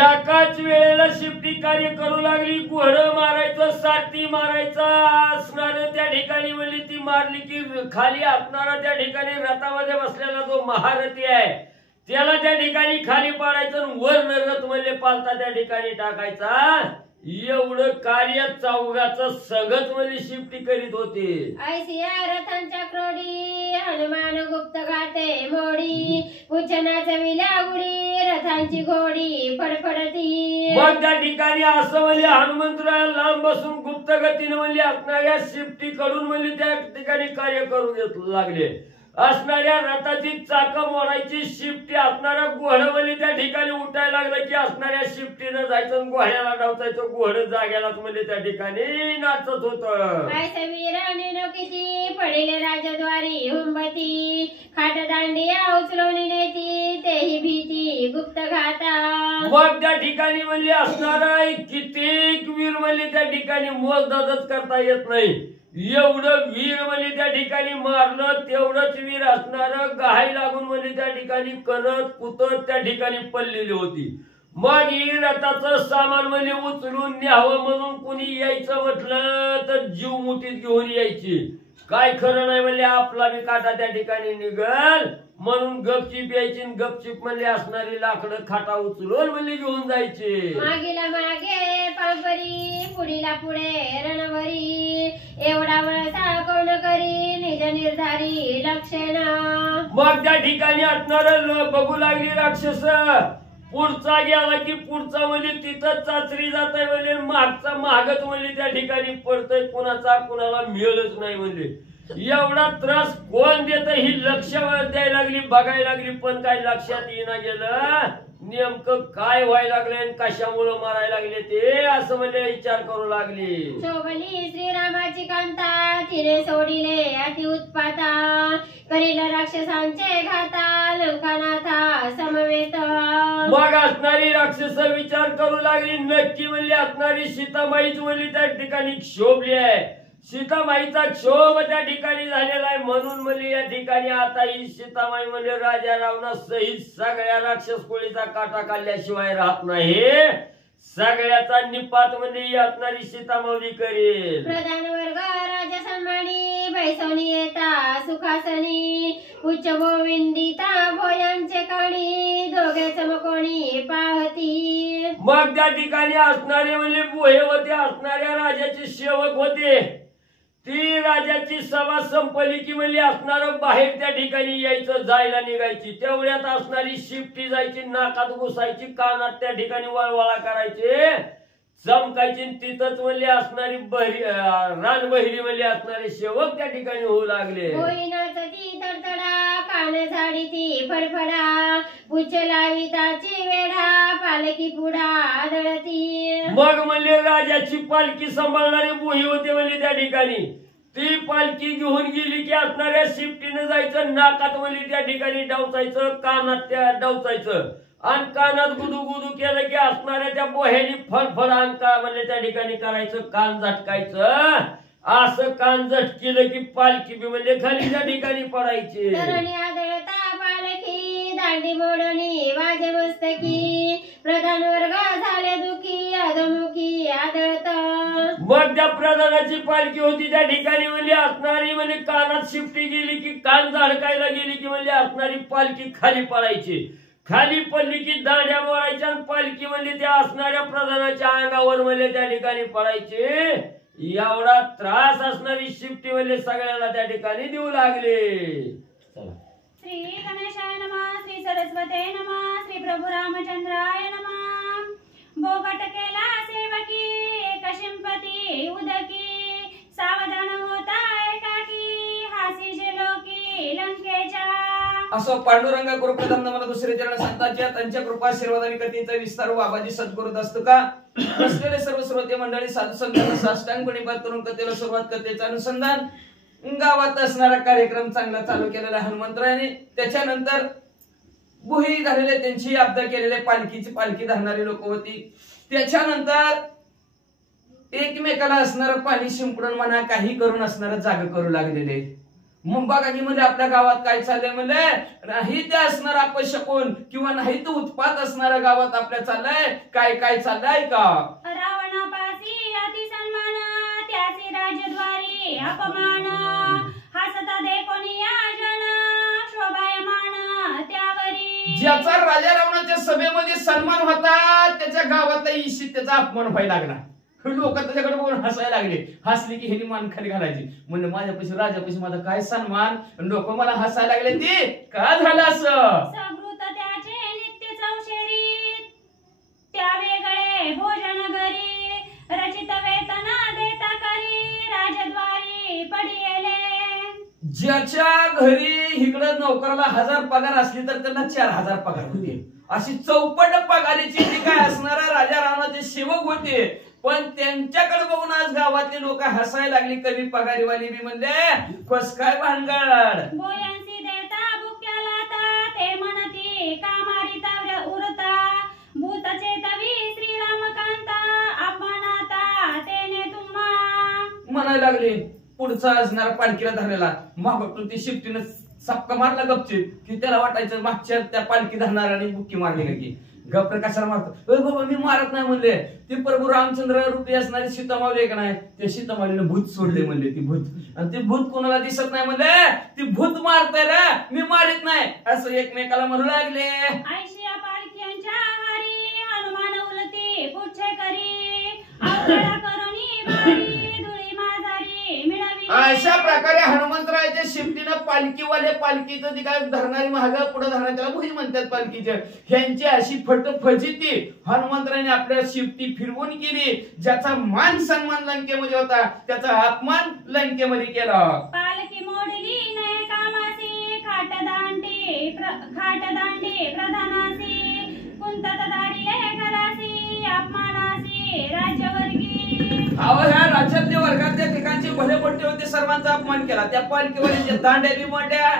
एकाच वेळेला शिफ्टी कार्य करू लागली. घोडं मारायचं सारथी मारायचा असणार त्या ठिकाणी म्हणजे ती मारली की खाली असणारा त्या ठिकाणी रथामध्ये बसलेला जो महारथी आहे त्याला त्या ठिकाणी खाली पाडायचं. वर रथ म्हणजे पालता त्या ठिकाणी टाकायचा. एवढं कार्य चौघाचं सगळंच म्हणजे शिफ्टी करीत होते. ऐसिया रथांच्या क्रोडी हनुमान गुप्त गाते मोडी पुच्छनाच्या विल्या गुडी रथांची घोडी फडफडती. मग त्या ठिकाणी असं म्हणजे हनुमंतराय लांब बसून गुप्त गतीने म्हणजे असणाऱ्या शिफ्टी कडून म्हणजे त्या ठिकाणी कार्य करू लागले. असणाऱ्या रथाची चाकं मोडायची शिफ्टी असणारा घोडं म्हणजे त्या ठिकाणी उठायला लागलं की असणाऱ्या शिफ्टीनं जायचं, घोड्याला डावचायचं, घोडं जाग्यालाच म्हणजे त्या ठिकाणी नाचत होत. वीर किती पडिले राजद्वारी हुंबती, खाट दांडिया उचलून नेती, तेही भीती गुप्त घाता. मग त्या ठिकाणी म्हणले असणार कित्येक वीर म्हणले त्या ठिकाणी मोजदादच करता येत नाही. एवढं वीर म्हणजे त्या ठिकाणी मारलं, तेवढंच वीर असणार गहाई लागून म्हणजे त्या ठिकाणी कणत कुतत त्या ठिकाणी पडलेली होती. मग ही रथाचं सामान म्हणजे उचलून न्यावं म्हणून कुणी यायचं म्हटलं तर जीव मुठीत घेऊन यायची. काय खरं नाही म्हणले आपला बी काटा त्या ठिकाणी निघल म्हणून गपचीप यायची, गपचीप म्हणले असणारी लाकडं खाटा उचलून म्हणले घेऊन जायचे. मागीला मागे पांपरी, पुढीला पुढे रणवरी, एवढा वळसा कोण करी निज निर्धारी लक्षण. मग त्या ठिकाणी असणार बघू लागली राक्षस, पुढचा गेला की पुढचा म्हणजे तिथं चाचरी जात आहे म्हणजे मागचा मागच म्हणजे त्या ठिकाणी पडतय, कुणाचा कुणाला मिळच नाही म्हणजे. एवढा त्रास कोण देत ही लक्ष द्यायला लागली, बघायला लागली, पण काय लक्षात येईना गेलं नेमकं काय व्हायला लागले, कशामुळे मारायला लागले ते असं म्हणजे विचार करू लागली. शोभली श्रीरामाची कांता, तिने सोडिले अति उत्पाता, करील राक्षसांचे घाता, लंकानाथा समवेत. मग असणारी राक्षस विचार करू लागली, नक्की म्हणली असणारी सीतामाईच म्हणली त्या ठिकाणी क्षोभली आहे. सीतामाईचा क्षोभ त्या ठिकाणी झालेला आहे म्हणून म्हणजे या ठिकाणी आता ही सीतामाई म्हणजे राजा रावणा सहित सगळ्या राक्षस कोळीचा काटा काढल्याशिवाय राहत नाही. सगळ्याचा निपात म्हणजे असणारी सीतामाऊली करेल. प्रधान वर्ग राजा सन्मानी, बैसवणी येता सुखासनी, उच्च गोविंदिता भोयांचे काणी, दोघे चमकोणी पाहती. मग त्या ठिकाणी असणारे म्हणजे बोहे होते, असणाऱ्या राजाचे सेवक होते. ती राजाची सभा संपली की म्हणजे असणार बाहेर त्या ठिकाणी यायचं, जायला निघायची. तेवढ्यात असणारी शिफ्टी जायची, नाकात घुसायची, कानात त्या ठिकाणी वळवळा करायचे, चमकायची. तिथंच म्हणले असणारी रानबहिरी म्हणले असणारे सेवक त्या ठिकाणी होऊ लागले. होईनाची तडतडा, कान झाडी ती फडफडा, उच्च लाविताची वेढा, पालखी पुढा आदळती. मग म्हणले राजाची पालखी सांभाळणारे बोही होते म्हणले त्या ठिकाणी. ती पालखी घेऊन गेली की असणाऱ्या शिफ्टीने जायचं, नाकात म्हणले त्या ठिकाणी डावचायचं, कानात त्या डावचायचं, आणि कानात गुदू गुदू केलं की असणाऱ्या त्या बोह्यानी फडफड अंका म्हणजे त्या ठिकाणी करायचं, कान झटकायचं. असं कान झटकिलं की पालखी बी म्हणजे खाली त्या ठिकाणी पडायची. धरणी आदळता पालखी, दांडी मोडणी वाजे मस्तकी, प्रधान वर्ग झाले दुखी, अधमुखी आदळत. मग त्या प्रधानाची पालखी होती त्या ठिकाणी म्हणजे असणारी म्हणजे कानात शिफ्टी गेली की कान झडकायला गेली की म्हणजे असणारी पालखी खाली पडायची. खाली पडली की दांड्या मोडायच्या आणि पालखी म्हणजे त्या असणाऱ्या प्रधानाच्या अंगावर म्हणजे त्या ठिकाणी पडायची. एवढा त्रास असणारी शिफ्टी म्हणजे सगळ्याला त्या ठिकाणी देऊ लागले. श्री गणेशाय नमः, श्री सरस्वते नमः, श्री प्रभू रामचंद्राय नमः. बोगट केला सेवकी, एक शिंपती उदकी, सावधान होता एकाकी, हासी जे लोकी लंकेच्या. असो पांडुरंग गुरुप्रथम नमन दुसरे चरण संतांच्या त्यांच्या कृपा आशीर्वाद आणि कथेचा विस्तार बाबाजी सद्गुरुत असतो का. बसलेले सर्व श्रोते मंडळी साधू संतांना साष्टांगपणे पाठ करून कथेला सुरुवात, कथेचं अनुसंधान. गावात असणारा कार्यक्रम चांगला चालू केलेला हनुमंतरायाने. त्याच्यानंतर बुही झालेले त्यांची आपदा केलेले पालखीची पालखी धरणारी लोक होती. त्याच्यानंतर एकमेकाला असणार पाणी शिंपडून म्हणा काही करून असणार जाग करू लागलेले. मग बघा की म्हणजे आपल्या गावात काय चाललंय म्हणजे नाही ते असणार अपशकुन किंवा नाही तर उत्पात असणाऱ्या गावात आपल्या चाललंय काय काय चाललंय का. रावणापासी अति सन्मान, त्याची राजद्वारी अपमान, हसता देखोनिया जन, शोभायमान त्यावरी. ज्याचा राजा रावणाच्या सभेमध्ये सन्मान होता त्याच्या गावातला इशित त्याचा अपमान व्हायला लागला. लोक त्याच्याकडे बघून हसायला लागले. हसली की ह्यानी मान खाली घालायची, म्हणजे माझ्यापाशी राजापाशी माझा काय सन्मान. लोक मला हसायला लागले. ते का झालं असं. सभृत त्याचे नित्य चौशेरीत, त्या वेगळे भोजन घरी, रचित वेतन देता करी, राजद्वारी पडिले. ज्याच्या घरी इकडे नोकराला 1000 पगार असली तर त्यांना 4000 पगार होते, अशी चौपट पगारीची ती काय असणारा राजा रावणाचे सेवक होते. पण त्यांच्याकडे बघून आज गावातले लोक हसायला लागली. कमी पगारीवाली बी म्हणले कस काय भानगड. बोयांसी देता बुक्याला ता ते म्हणती कामारिता उरता भूत चेतवी श्रीरामकांता अपमानाता तेने तुम्हा म्हणायला लागले. पुढचा असणारा पालखीला धरलेला मागतून ती शिफ्टीनं सपका मारला गपचिप की त्याला वाटायचं मागच्या त्या पालखी धरणाऱ्याने बुक्की मारली की गप्र कशाला मारतो. बाबा मी मारत नाही म्हणले. ते प्रभू रामचंद्र रूपी असणारी सीतामावली का नाही त्या सीतामावलीने भूत सोडले म्हणले. ती भूत आणि ते भूत कोणाला दिसत नाही म्हणले. ती भूत मारतय रे मी मारित नाही असं एकमेकाला म्हणू लागले. ऐशिया पालख्यांच्या हारी हनुमान उलती पुच्छे करी अवघडा करुणी बारी धुळी माझारी मिळावी. अशा प्रकारे हनुमंतरायाच्या शिफ्टीनं पालखीवाले पालखीचं जी काय धरणारी महाग पुढे धरणार त्याला भुज म्हणतात पालखीचे ह्यांची अशी फजिती हनुमंतरायाने आपल्या शिफ्टी फिरवून केली. ज्याचा मान सन्मान लंकेमध्ये होता त्याचा अपमान लंकेमध्ये केला. पालखी मोडली नये कामासी खाटदांडी प्रधानासी कुंतत दाडिले घरासी अपमानासी राज्यवर्गी. अहो ह्या राज्यातल्या वर्गातल्या ठिकाणचे भले मोठे होते सर्वांचा अपमान केला. त्या पालखीवाल्याच्या दांड्या बी मोठ्या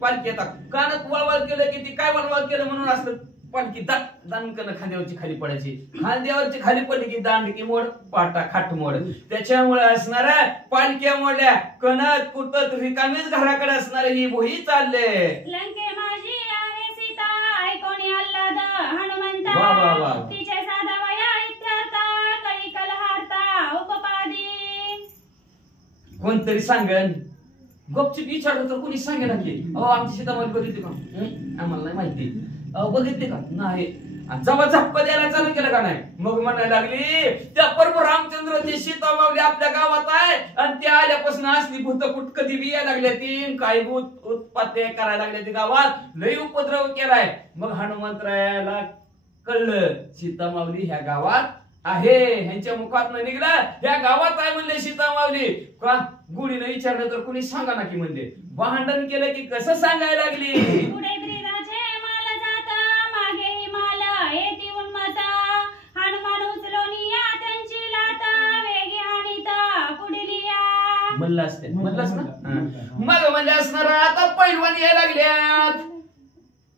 पालखी येतात कानात वळवळ केलं की ती काय वळवळ केलं म्हणून असलं पालखी दानकन खांद्यावरची खाली पडायची. खांद्यावरची खाली पडली की दांडकी मोड पाटा खाट मोड. त्याच्यामुळे असणाऱ्या पालख्या मोडल्या कणत कुटत रिकामीच घराकडे असणारे ही भोई चालले. लंके माझी आहे सीता ऐकोणी आल्हाद हनुमंता वा वा वा. तिचे साधा वया इत्यर्था कळी कलहारता उपपादी. कोणतरी सांगन गपचूप विचारलं तर कोणी सांगेना की अहो आमची सीतामावली बघितली का आम्हाला नाही माहिती. अहो बघितले का नाही. जेव्हा झप्पा द्यायला चालू केलं का नाही मग म्हणायला लागली त्या प्रभू रामचंद्रची सीतामावली आपल्या गावात आहे आणि त्या आल्यापासून असली भूत कुठ कधी बी यायला लागल्या ती काही भूत उत्पात्य करायला लागल्या ती गावात लई उपद्रव केलाय. मग हनुमंतरायाला कळलं सीतामावली ह्या गावात आहे. ह्यांच्या मुखात निघला ह्या गावात आहे म्हणले सीतामावली. का गुढीने विचारलं तर कुणी सांगा ना की म्हणले. भांडण केलं की कसं सांगायला लागली. पुढे ब्रिराजे माल जात मागे ही माल येती उन्मत हनुमान उचलोनी या त्यांची लात वेगी हाणीत पुढिलिया. म्हणलं असते म्हणलंच ना मग म्हणजे असणार आता पैलवान यायला लागल्यात.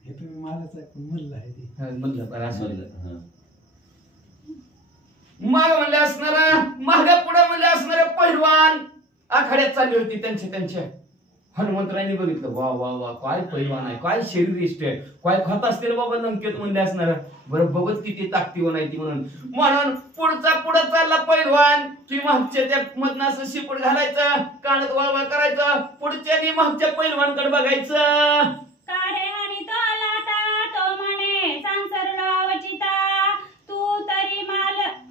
हे तुम्ही मालच आहे पण म्हणलं आहे ते म्हणलं बरं असं माग म्हणले असणारा माग पुढे म्हणले असणारे पैलवान आखाड्यात चालली होती त्यांच्या. हनुमंतरायांनी बघितलं वा वा वा काय पैलवान आहे काय शरीरिष्ट आहे काय खात असतील बाबा लंकेत म्हणले असणार. बरं बघत किती ताकदीवर नाही ती म्हणून पुढचा पुढे चालला पैलवान की मागच्या त्या मधनं असं शिपूट घालायचं कानात वळवळ करायचं पुढच्यानी मागच्या पैलवानकडे बघायचं. कारे हाणीत लाटा तो म्हणे सांसर लावचिता तू तरी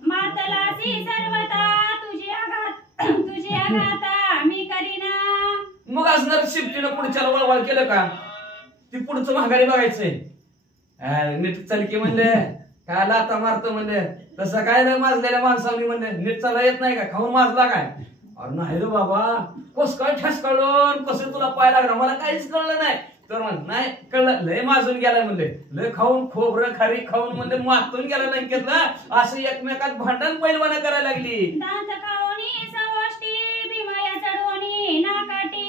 मातलासी सर्वता तुझी आघाता मी करीना. मग असणार शिफ्टीनं पुढच्याला वळवळ केलं का ती पुढचं महागारी बघायचंय. नीट चाल की म्हणले काय लाता मारतो म्हणले तसं काय नाही माजलेल्या माणसांनी म्हणले नीट चाला येत नाही का खाऊन माजला काय. अरे नाही रे बाबा कस काय ठस कळून कसं तुला पाय लागला मला काहीच कळलं नाही. तर म्हण नाही कळलं लय माजून गेलाय म्हणले लय खाऊन खोबरं खारी खाऊन म्हणले मातून गेला लंकेतलं असं एकमेकात भांडण पैलवान करायला लागली. दांत खाओनी सवष्टी भीमया चढवणी नाकाटी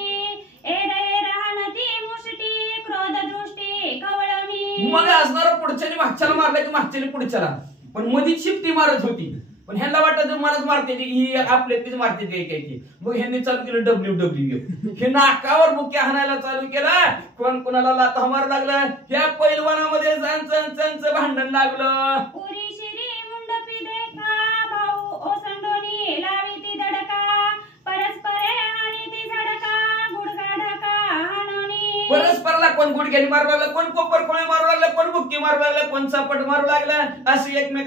एरे राहणती मुष्टी क्रोध दृष्टी कवळणी. मग असणार पुढच्याने मागच्याला मारलं की मागच्याने पुढच्याला पण मधीच शिफ्टी मारत होती. पण ह्यांना वाटत मलाच मारते ही आपल्या तीच मारते की मग ह्यांनी चालू केलं WWE. हे नाकावर बुक्या हाणायला चालू केला. कोण कोणाला लाथा मारू लागला. ह्या पैलवानामध्ये चंच भांडण लागलं. पुरी शिरी मुंडपी देखा भाऊ ओसंडोनी लावी ती धडका परस्परे आणि ती झडका गुडगा ढका हाणोनी. परस्परला कोण गुडघ्याने मारू लागला कोण कोपर कोणी मारू लागला कोण बुक्की मारू लागला कोण चापट मारू लागला अशी एकमेक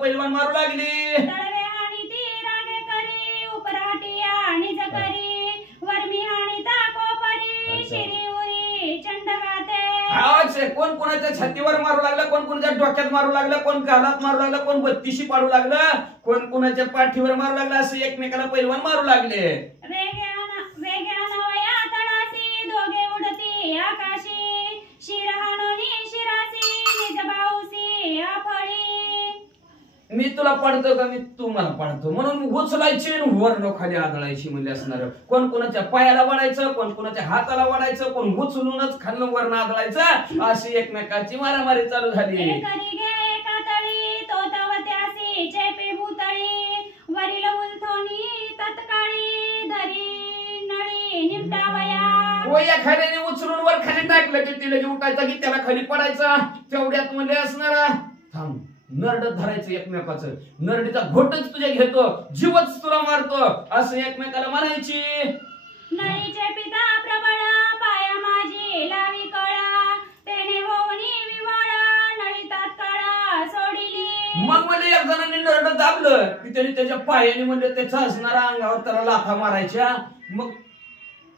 पैलवान मारू लागली. तळवे हाणी ती रागे करी उपराटी आणि जकरी वर्मी हाणी ता कोपरी शिरी उरी चंड गाते. आवाज कोण कोणाच्या छातीवर मारू लागला कोण कोणाच्या डोक्यात मारू लागला कोण गालात मारू लागला कोण बत्तीशी पाडू लागलं कोण कोणाच्या पाठीवर मारू लागला असं एकमेकाला पैलवान मारू लागले. वेगे अनवया तळासी दोघे उडती आकाशी शिर हाणोनी शिरासी निज मी तुला पाडतो का मी तू मला पाडतो म्हणून उचलायची आणि वरनं खाली आदळायची म्हणजे असणार. कोण कोणाच्या पायाला वाढायचं, कोण कोणाच्या हाताला वाढायचं, कोण उचलूनच खाल्लं वरनं आदळायचं, अशी एकमेकांची मारामारी चालू झाली. चेपे भूतळी वरील उलथोनी तत्काळी धरी नळी निमटावया. या खाल्याने उचलून वर खाली टाकलं की तिला उठायचा की त्याला खाली पडायचा. तेवढ्यात म्हणजे असणारा थांब नरड धरायचं एकमेकाचं, नरडीचा घोटच तुझ्या घेतो, जीवच तुला मारतो असं एकमेकाला म्हणायची. नळीचे पिता प्रबळ पाया माझी लावी कळा तेने होऊनी विवाळ नळी तात्काळ सोडिली. मग म्हणजे एक जणांनी नरड दाबलं की त्याने त्याच्या पायाने म्हणजे त्याचा असणारा अंगावर त्याला लाथा मारायच्या. मग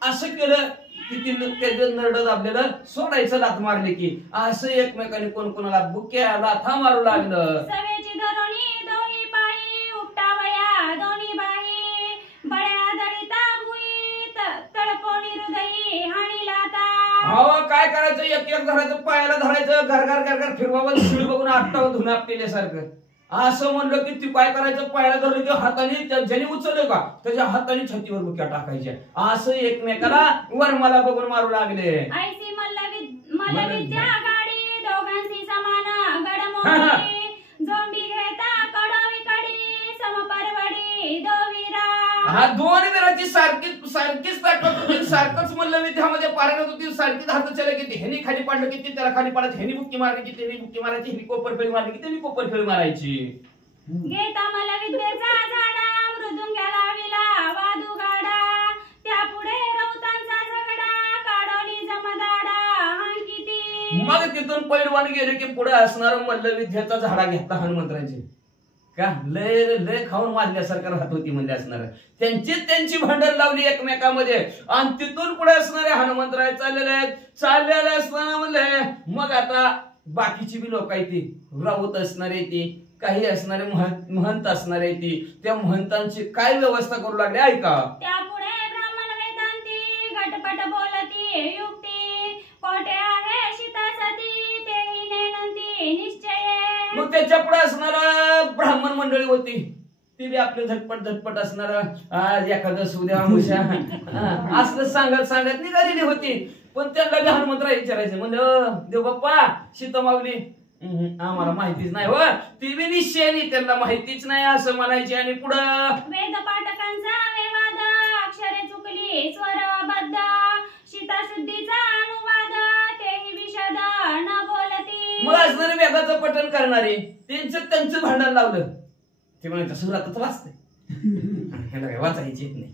असं केलं की त्याचं नरड दाबलेलं सोडायचं लाथ मारले की असं एकमेकाने कोण कोणाला बुक्या लाथा मारू लागलं. सवेची धरोणी दोही पायी उपटावया दोन्ही बाही बळ्या दळीता भुई तळपोणी हृदयी हाणी लाता. हो काय करायचं, एक एक धरायचं, पायाला धरायचं, घर घर घर घर फिरवावं, शिळ बघून आपटावं धुणं आपल्यासारखं. असं म्हणलं की ती काय करायचं, पायाला धरलं की हाताने ज्याने उचललं का त्याच्या हाताने छातीवर बुक्या टाकायच्या. असं एकमेकाला वरमाला बघून मारू लागले. ऐसी मल्लविद्या गाडी दोघांची समान गडमोडी झोंबी घेता कडवी कडी समपरवडी दोविरा. हा दोन वीराची सारखीच ताकद होती, सारखंच मल्लविद्यामध्ये पारंगत होती, सारखीच हात चालले की ह्यानी खाली पाडलं की त्याला खाली पाडायचं, ह्यानी बुक्की मारली की त्याने बुक्की मारायची, ह्यानी कोपरफेळी मारली की त्याने कोपरफेळी मारायची. घेता मल्लविद्येचा झाडा मृदुंग्याला विला वादू गाडा त्यापुढे रौतांचा झगडा काढोली जमदाडा हांकिती. मग तिथून पैलवान गेले की पुढे असणार मल्लविद्याचा झाडा घेतला हनुमंतरांची का लय लय खाऊन मारल्यासारखं राहत होती म्हणजे असणार. त्यांची भांडण लावली एकमेकांमध्ये आणि तिथून पुढे असणारे हनुमंतराय चाललेले असताना म्हणले मग आता बाकीची बी लोक आहे ती राऊत असणारे ती काही असणारे महंत असणारे ती त्या महंतांची काय व्यवस्था करू लागले ऐका. त्यापुढे ब्राह्मण वेदांती घटपट बोलती युक्ती कोटे आहे शितासती तेही नेनंती निश्चय. मग त्याच्या पुढे असणारा ब्राह्मण मंडळी होती ती बी आपले झटपट असणार आज एखादं उद्या अमुषा असलं सांगत निघालेली होती. पण त्यांना बी हनुमंतराय विचारायचं म्हणलं देव बाप्पा सीतामाऊली आम्हाला माहितीच नाही हो, ती बी निश्चयाने त्यांना माहितीच नाही असं म्हणायचे. आणि पुढं वेद पाठकांचा विवाद अक्षरे चुकली स्वरबद्ध शीताशुद्धीचा अनुवाद तेही विशद न बोलती. मग असणारे वेदाचं पठण करणारे त्यांचं भांडण लावलं. ते म्हणायचं सुरातच वाचते ह्याला काय वाचायची नाही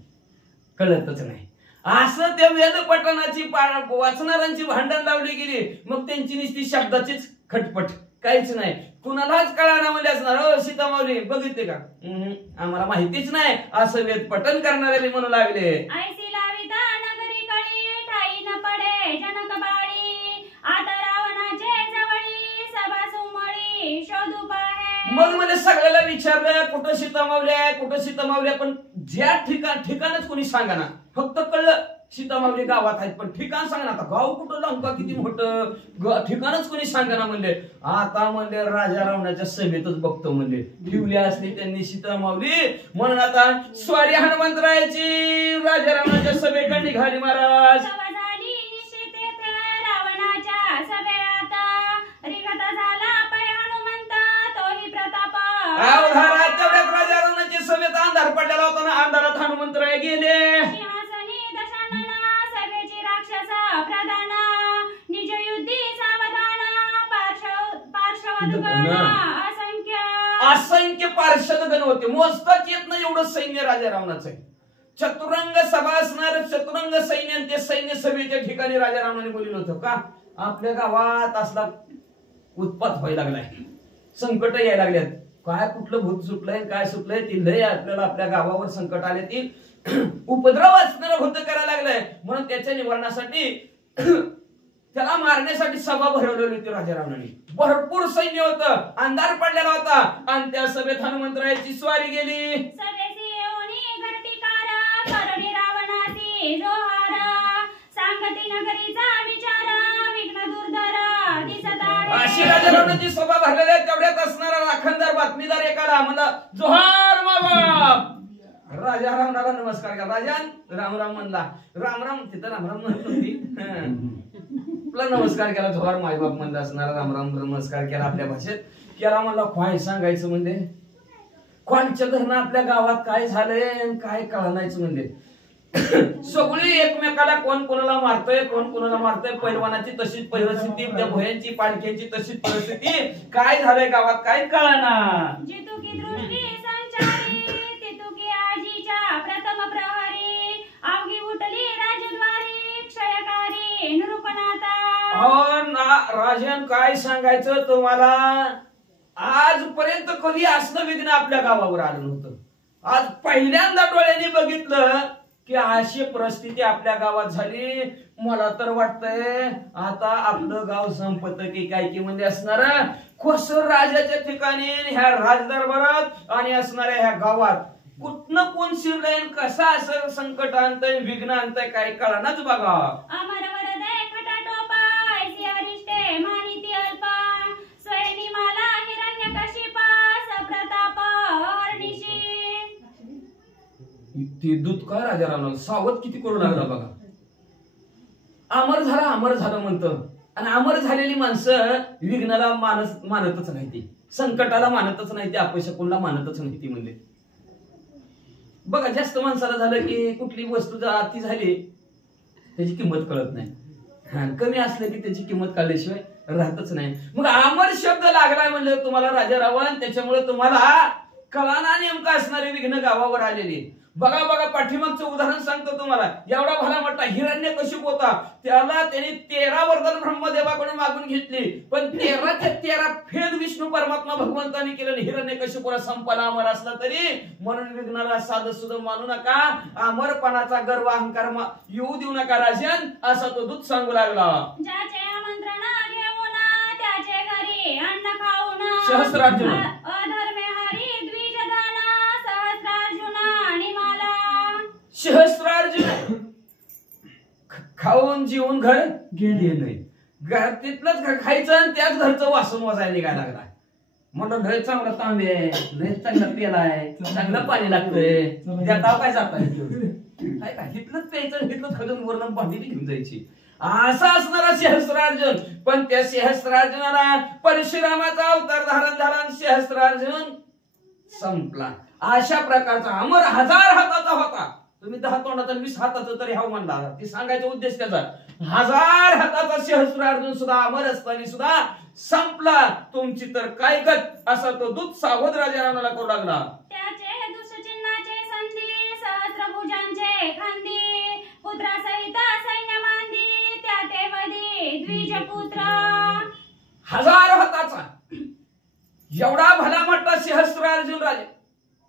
कळतच नाही असं त्या वेद पठणाची वाचणाऱ्यांची भांडण लावली गेली. मग त्यांची नुसती शब्दाचीच खटपट काहीच नाही कुणालाच कळाना म्हणजे असणार. हो सीतामाऊली बघितले का आम्हाला माहितीच नाही असं वेद पठण करणारे म्हणू लागले. ऐसी लाविता नगरी कळी ठाई न पडे जनक बाळी आता रावणाचे जवळी सभा सुमळी शोधू पाहे. मग मला सगळ्याला विचारलं कुठं सीतामाऊली आहे कुठं सीतामाऊली आहे, पण ज्या ठिकाणच कोणी सांगा ना, फक्त कळलं सीतामाऊली गावात आहेत पण ठिकाण सांगा ना. आता गाव कुठं लंका किती मोठं ठिकाणच कोणी सांगा ना म्हणले. आता म्हणले राजा रावणाच्या सभेतच बघतो म्हणले ठेवली असली त्यांनी सीतामाऊली म्हणून आता स्वारी हनुमंतरायाची राजा रावणाच्या सभेकडे निघाली महाराज. सभा झाली निश्चित रावणाच्या सभेत रिगत झाला पै हनुमंत तोही प्रताप. तेवढ्यात राजा रावणाच्या सभेत अंधार पडलेला होता ना, अंधारात हनुमंतराय गेले. सिंहासनी दशानना सभेची राक्षस प्रधान निज युद्धी सावधान पार्श्वगण असंख्य पार्षद गण होते, मोजताच येत नाही एवढं सैन्य राजा रावणाचं आहे. चतुरंग सभा असणार चतुरंग सैन्य, ते सैन्य सभेच्या ठिकाणी राजा रावणाने बोललं होतं का आपल्या गावात असला उत्पात व्हायला लागलाय, संकट यायला लागल्यात, काय कुठलं भूत सुटलंय काय सुटलंय ती लय आपल्याला आपल्या गावावर संकट आले, ती उपद्रव असणारा भूत करायला लागलाय. म्हणून त्याच्या निवारणासाठी त्याला मारण्यासाठी सभा भरवलेली होती राजा रावणाने. भरपूर सैन्य होतं, अंधार पडलेला होता आणि त्या सभेत हनुमंतरायाची स्वारी गेली. सभेसी येऊनी घरटीकार करडी रावणाची जोहार सांगती नगरीचा विचार विघ्न दुर्धर दिसत अशी राजा रावणाची सभा भरलेल्या तेवढ्यात असणारा राखणदार बातमीदार एका आला म्हणला जोहार माबाप. राजा रामराला नमस्कार केला. राजान राम राम म्हणला. राम राम तिथं राम राम म्हणत होती. तुला नमस्कार केला. जोहार मायबाप म्हणला असणार. राम राम नमस्कार केला आपल्या भाषेत केला. म्हणला काय सांगायचं म्हणजे कोणच्या धरणं आपल्या गावात काय झालंय काय कळणायचं म्हणजे सगळी एकमेकाला कोण कोणाला मारतोय कोण कोणाला मारतोय. पैलवानाची तशीच परिस्थिती त्या भोयांची पालख्यांची तशीच परिस्थिती. काय झालंय गावात काय कळना. जितू की दृष्टी संचारी तितू की आजीच्या प्रथम प्रहरी अवघी उठली राजद्वारी क्षयकारी निरूपणाता. राजन काय सांगायचं तुम्हाला आजपर्यंत कधी असलं विघ्न आपल्या गावावर आलं नव्हतं. आज पहिल्यांदा डोळ्यांनी बघितलं की अशी परिस्थिती आपल्या गावात झाली. मला तर वाटतंय आता आपलं गाव संपत की काय की म्हणजे असणार खोसर राजाच्या ठिकाणी ह्या राजदरबारात आणि असणाऱ्या ह्या गावात कुठनं कोण शिरलंय कसा असं संकट आणतंय विघ्न आणतंय काय कळानाच बघा. अमर वरदय खटाटोपा ऐसी अरिष्टे मानिती अल्पा स्वयनी माला हिरण्यकशिपा सप्रताप हरनिशी. ते दूत काय राजा रामला सावध किती करू लागला बघा. अमर झालं म्हणतं आणि अमर झालेली माणसं विघ्नाला मानतच नाही ती संकटाला मानतच नाही ती अपशकुनला मानतच नाही ती म्हणजे बघा. जास्त माणसाला झालं की कुठली वस्तू जर अति झाली त्याची किंमत कळत नाही. कमी असलं की त्याची किंमत कळल्याशिवाय राहतच नाही. मग अमर शब्द लागलाय म्हणलं तुम्हाला राजा रावण त्याच्यामुळे तुम्हाला कळाना नेमका असणारे विघ्न गावावर आलेले. बघा बघा पाठीमागचं उदाहरण सांगतो तुम्हाला. एवढा भला मोठा हिरण्यकशिप होता. त्याला त्याने 13 वरदान ब्रह्मदेवाकडून मागून घेतली पण 13च्या 13 फेल विष्णू परमात्मा भगवंताने केलं. हिरण्यकशिपूला संपाला अमर असला तरी म्हणून विघ्नाला साधं सुद्धा मानू नका. अमरपणाचा गर्व अहंकार येऊ देऊ नका राजन असा तो दूत सांगू लागला. ज्याचे आमंत्रण घेऊन त्याचे घरी अन्न खाऊन सहस्रार्जुन अधर्मे हरी द्विजदान सहस्रार्जुन आणि मला. सहस्रार्जुन खाऊन जीवन घर गेले घर तिथलंच खायचं आणि त्याच घरचं वासून वाजायला निघायला लागला. म्हणलं लय चांगला तांबे लय चांगला पेलाय चांगलं पाणी लागतंय त्या काय जाता काय काय हिथलंच प्यायचं हिथलंच खाऊन वरण भांडी घेऊन जायची असा असणारा सहस्रार्जुन. पण त्या सहस्रार्जुनाला परशुरामाचा अवतार धारण झाला आणि सहस्रार्जुन संपला. अशा प्रकारचा अमर 1000 हाताचा होता. तुम्ही 10 तोंडाचा 20 हाताचा तरी हाव म्हणला. ती सांगायचा उद्देश त्याचा 1000 हाताचा सहस्रार्जुन सुद्धा अमर असताना सुद्धा संपला. तुमची तर काय गत असा तो दूत सावध राजा रावणाला करू लागला. त्याचे दुष्टचिन्हाचे संधी सहस्रभुजांचे खांदी पुत्रासहित सैन्य मांदी त्या ते वदी द्विजपुत्र. 1000 हाताचा एवढा भला मोठा सहस्रार्जुन राजा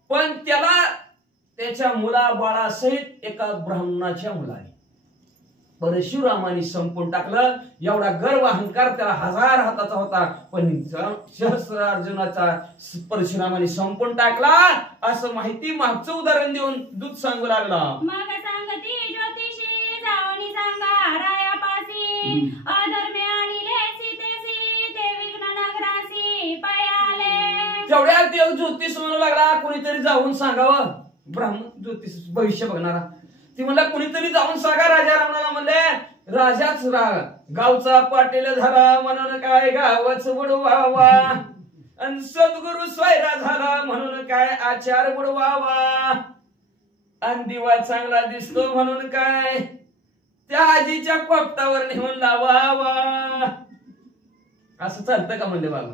पण त्याला त्याच्या मुला बाळासहित एका ब्राह्मणाच्या मुलाने परशुरामाने संपून टाकलं. एवढा गर्व अहंकार त्याला 1000 हाताचा होता पण सहस्रार्जुनाचा परशुरामाने संपून टाकला असं माहिती मागचं उदाहरण देऊन दूत सांगू लागला. मग सांगती ज्योतिषी जाऊनी सांगा रायापासी अधर्मे आणिले सीतेसी ते विघ्न नगरासी पयाले. तेवढ्या देव ज्योतिष म्हणू लागला. कोणीतरी जाऊन सांगावं. ब्राह्मण ज्योतिष भविष्य बघणारा ती म्हणला कुणीतरी जाऊन सांगा राजा रावणाला. म्हणले राजाच गावचा पाटील झाला म्हणून काय गावच बुडवावा आणि सद्गुरु स्वैरा झाला म्हणून काय आचार बुडवावा आणि दिवा चांगला दिसतो म्हणून काय त्या आजीच्या पोपटावर नेऊन लावावा. असं चालतं का म्हणले बाबा.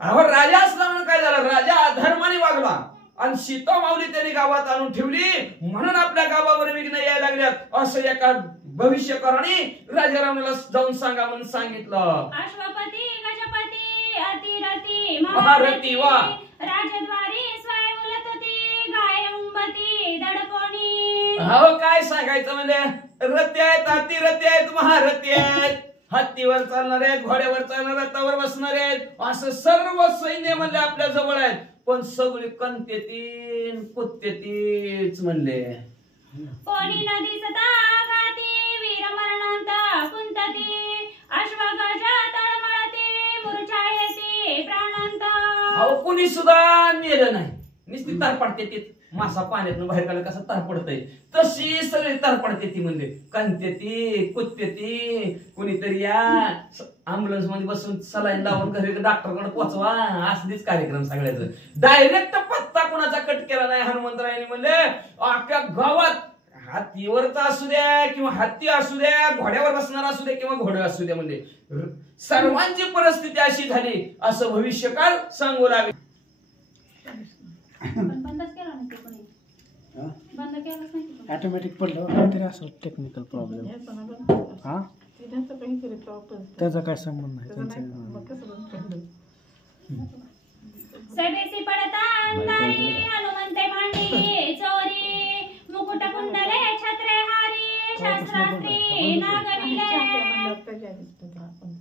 अहो राजा असला म्हणून काय झालं. राजा अधर्माने वागला आणि सीता माऊली त्यांनी गावात आणून ठेवली म्हणून आपल्या गावावर विघ्न यायला लागल्यात असं एका भविष्यकाराने राजा रावणाला जाऊन सांगा म्हणून सांगितलं. अश्वपती गजपती अतिरथी महारथी वा राजद्वारी स्वयं उलटती गाय उंबती दडकोणी. हो काय सांगायचं म्हणजे रथी आहेत अतिरथी आहेत महारथी आहेत हत्तीवर चालणारे आहेत घोड्यावर चालणारे रथावर बसणारे आहेत असं सर्व सैन्य म्हणले आपल्या जवळ आहेत पण सगळी कंतेतीन कुत्तेतीच म्हणले. कोणी नदीसता घाती वीर मरणांत कुंतती अश्वगजा तळमळती मूर्छा येती प्राणांत अहो कुणी सुद्धा मेलं नाही, नुसती तार पडते ते मासा पाण्यातून बाहेर काढला कसं तार पडतय तशी सगळी तार पडते ती म्हणजे कंते ती कुत्ते ती कुणीतरी या अँब्युलन्स मध्ये बसून सलाईन लावून घरी डॉक्टरकडे पोचवा असलीच कार्यक्रम सगळ्याचं. डायरेक्ट पत्ता कुणाचा कट केला नाही हनुमंतरायांनी म्हणले अख्ख्या गावात हत्तीवरचा असू द्या किंवा हत्ती असू द्या, घोड्यावर बसणारा असू द्या किंवा घोडा असू द्या, म्हणजे सर्वांची परिस्थिती अशी झाली असं भविष्यकाळ सांगू लागले. ऑटोमॅटिक पडलं काहीतरी असं टेक्निकल प्रॉब्लेम. हा त्याचा काय संबंध नाही सभेसी पडता अंधारी हनुमंते मांडी चोरी मुकुट कुंडले छत्रे हारी शास्त्रास्त्री नागविले.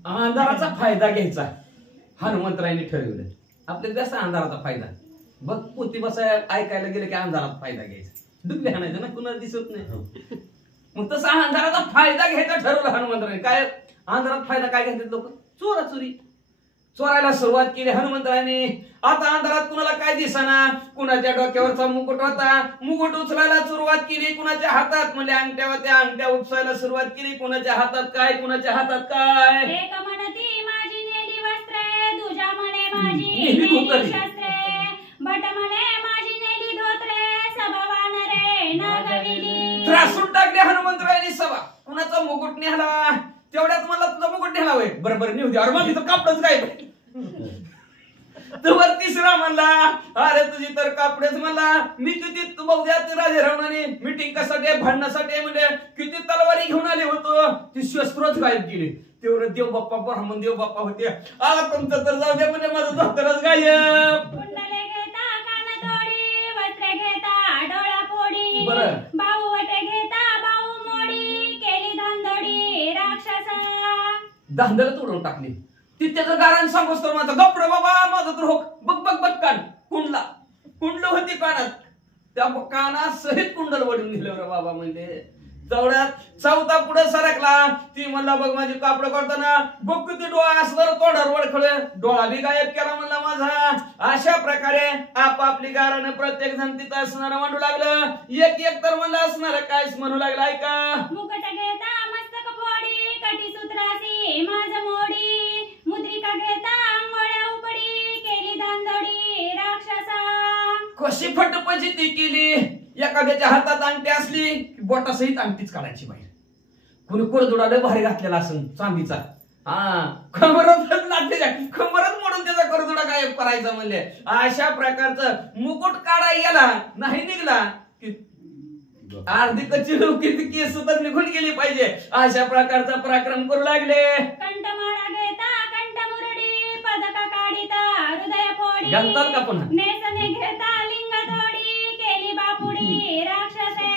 अंधाराचा फायदा घ्यायचा हनुमंतरायांनी ठरवलं. आपल्याला कसा अंधाराचा फायदा बघ पोती बसाय ऐकायला गेलं की अंधारात फायदा घ्यायचा, डुबले हाणायचं ना कुणाला दिसत नाही. मग तसा अंधाराचा फायदा घ्यायचा ठरवलं हनुमंतरायांनी. काय अंधारात फायदा काय घेतात लोक? चोराचोरी. चोरायला सुरुवात केली हनुमंतरायांनी. आता अंधारात कुणाला काय दिसना, कुणाच्या डोक्यावरचा मुकुट होता, मुकुट उचलायला सुरुवात केली. कुणाच्या हातात म्हणजे अंगठ्या होत्या, अंगठ्या उपसायला सुरुवात केली. कुणाच्या हातात काय, कुणाच्या हातात काय. एक म्हणती माझी नेली वस्त्रे, दुजा म्हणे माझी नेली नेली शस्त्रे, भट म्हणे माझी नेली धोत्रे, सभा वानरे नागविली. त्रासून टाकले हनुमंतरायांनी सभा. कुणाचा मुकुट नेला, तेवढ्यात मला तुझा मुकुट नेला होय, बरोबर नेऊ दे. अरे मग इथं कापडच काय तर तिसरा म्हणला अरे तुझी तर कापडेच म्हणला. मी किती बघूया राजेरावणाने मिटिंग कशासाठी भांडण्यासाठी म्हणजे किती तलवारी घेऊन आले होतो, ती शस्त्रच गायब केली. तेवढं देव बाप्पा ब्राह्मण देव बाप्पा होते. आला तुमचं तर जाऊ द्या म्हणजे माझं धोतरच गायब. कुंडले घेता कान तोडी, वस्त्रे घेता डोळा फोडी, बरं. बाऊ वटे घेता बाऊ मोडी, केली धांदोडी राक्षसा. धांदल तोडून टाकली. ती त्याचं गारण सांगूस तर माझा गप्र बाबा माझं तर होक बघ बघ बघ कान कुंडल होती कानात, त्या कानात सहित कुंडल वडून दिलं रे बाबा. म्हणजे तेवढ्यात चौथा पुढे सरकला. ती म्हणला बघ माझी कापड करताना बघ किती डोळा असणार तोंडावर वळखळ, डोळा बी गायब केला म्हणला माझा. अशा प्रकारे आपापली गारण प्रत्येक जण तिथं असणार म्हणू लागलं. एक एक तर म्हणलं असणार कायच म्हणू लागलं. ऐका मुकुट घेता मस्तक फोडी, कटी सूत्रासी माझ मोडी, मुद्रिका घेता अंगोळ्या उपडी, केली धांदोडी राक्षसा. कशी फटपजिती केली. एखाद्याच्या हातात अंगठी असली बोटासहित अंगठीच काढायची बाहेर. कोणी कोरदुडा लय भारी घातलेला असेल चांदीचा, खंबरच मोडून त्याचा कोरदुडा गायब करायचा म्हणले. अशा प्रकारचं मुकुट काढायला गेला नाही निघला की अर्धी कच्ची लोकी केस तर निघून गेली पाहिजे. अशा प्रकारचा पराक्रम करू लागले. कंठमाळा घेता कंठ मुरडी, पदका काढिता हृदय फोडी, घालतात का पुन्हा? नेसने घेता लिंग तोडी, केली बापुडी राक्षसे.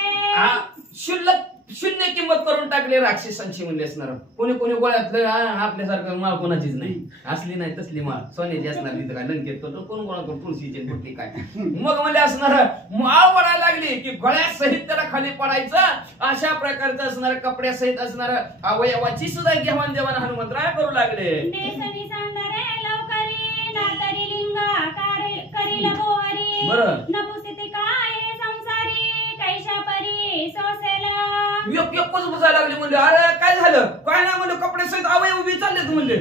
शून्य किंमत करून टाकले राक्षसांची म्हणले असणार. कोणी कोणी गोळ्यातलं आपल्यासारखं माळ कोणाचीच नाही, असली नाही तसली माळ सोन्याची असणार. तिथं काय लंकेत कोण कोणाकडे तुळशीची कुठली काय. मग म्हणजे असणार माळ वळायला लागली की गळ्यासहित त्याला खाली पडायचं. अशा प्रकारचं असणार कपड्यासहित असणार अवयवाची सुद्धा घेवाण देवाण हनुमंतराय करू लागले. नेसनी सांगरे लवकरी, नातरी लिंगा करील बोहरी, बरं. नपुसती काय संसारी, कैशा परी सोसेला. एकच बुजायला लागली. म्हणले अरे काय झालं काय नाही म्हणलं, कपडे सहित अवयव उभी चाललेत म्हणले.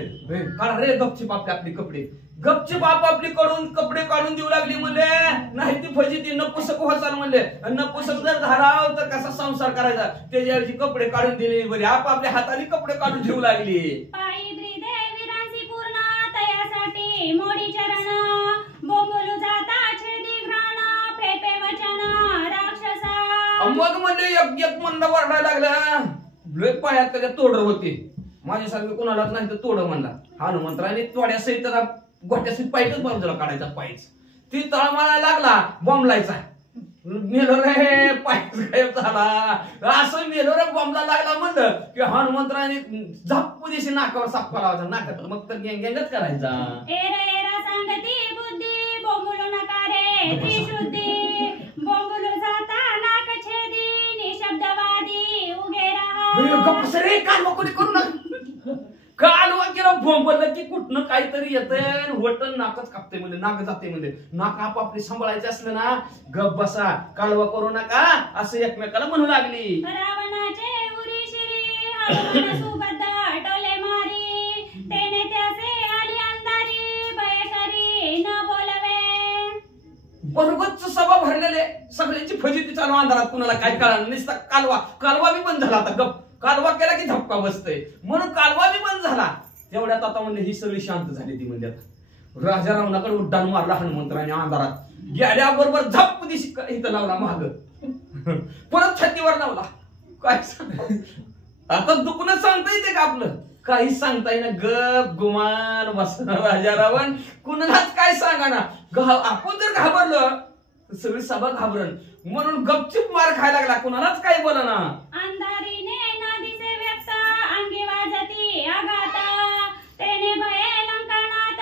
काढा रे गपचिप आपले कपडे. गपचिप आपापली कपडे काढून देऊ लागली. म्हणले नाही ती फजिती नपुसक होचाल म्हणले. नपुसक जर धाराव तर कसा संसार करायचा, त्याच्यावरची कपडे काढून दिले. बरे आपापल्या हाताने कपडे काढून ठेवू लागली. पायी ब्रिदे विरांसी पूर्ण, तयासाठी मोडी चरण, बोंबलू जाता छेदी घ्राण, फेपे वचन राक्षसा. मग म्हणले एक म्हणलं वरडायला लागला. लय पायात त्याच्या तोड होते. माझ्यासारखं कोणालाच नाही तर तोड म्हणला. हनुमंतराने तोड्यासहित त्याला गोट्यासहित पायच बाजूला काढायचा पायच. ती तळमळायला लागला बॉम्बलायचा. मेलो रे पायच गायब झाला. असं मेलो रे बॉम्बला लागला म्हणलं की हनुमंतराने झाप्पू दिशी नाकावर सापका लावायचा. नाकात मग तर गँगच करायचा. एरा एरा सांगती बुद्धी, बोंबलू नका रे त्रिशुद्धी, बोंबलू जाता नाक छेदी, निशब्दवादी उगे राहा. काल कोणी करू नका. काल केलं भोंबललं की कुठनं काहीतरी येतंय वटन नाकच कापते म्हणजे नाक जाते म्हणजे नाक आपापली सांभाळायचे असलं ना गप बसा कालवा करू नका असं एकमेकाला म्हणू लागली. रावणाचे उरी शिरी हनुमान सुबद्ध टोले मारी तेने त्याचे आली अंधारी भय करी न बोलवे. बरोबरच सभा भरलेले सगळ्यांची फजिती चालू अंधारात कुणाला काय कळणार नुसता कालवा बी बंद झाला. आता गप कालवा केला की धपका बसतोय म्हणून कालवा बी बंद झाला. तेवढ्यात आता म्हणजे ही सगळी शांत झाली ती म्हणजे आता राजा रावणाकडे उड्डाण मारला हनुमंतराने अंधारात गेल्याबरोबर झप दिशी इथं लावला माग परत छातीवर लावला. काय आता दुखणं सांगता येते का आपलं काहीच सांगता येईना गप गुमान बसणार राजा रावण कुणालाच काय सांगा ना. आपण जर घाबरलं तर सगळी सभा घाबरण म्हणून गपचिप मार खायला लागला कुणालाच काही बोला ना. अंधारीने न दिसे व्यक्त अंगी वाजती आघात तेने भये लंकनात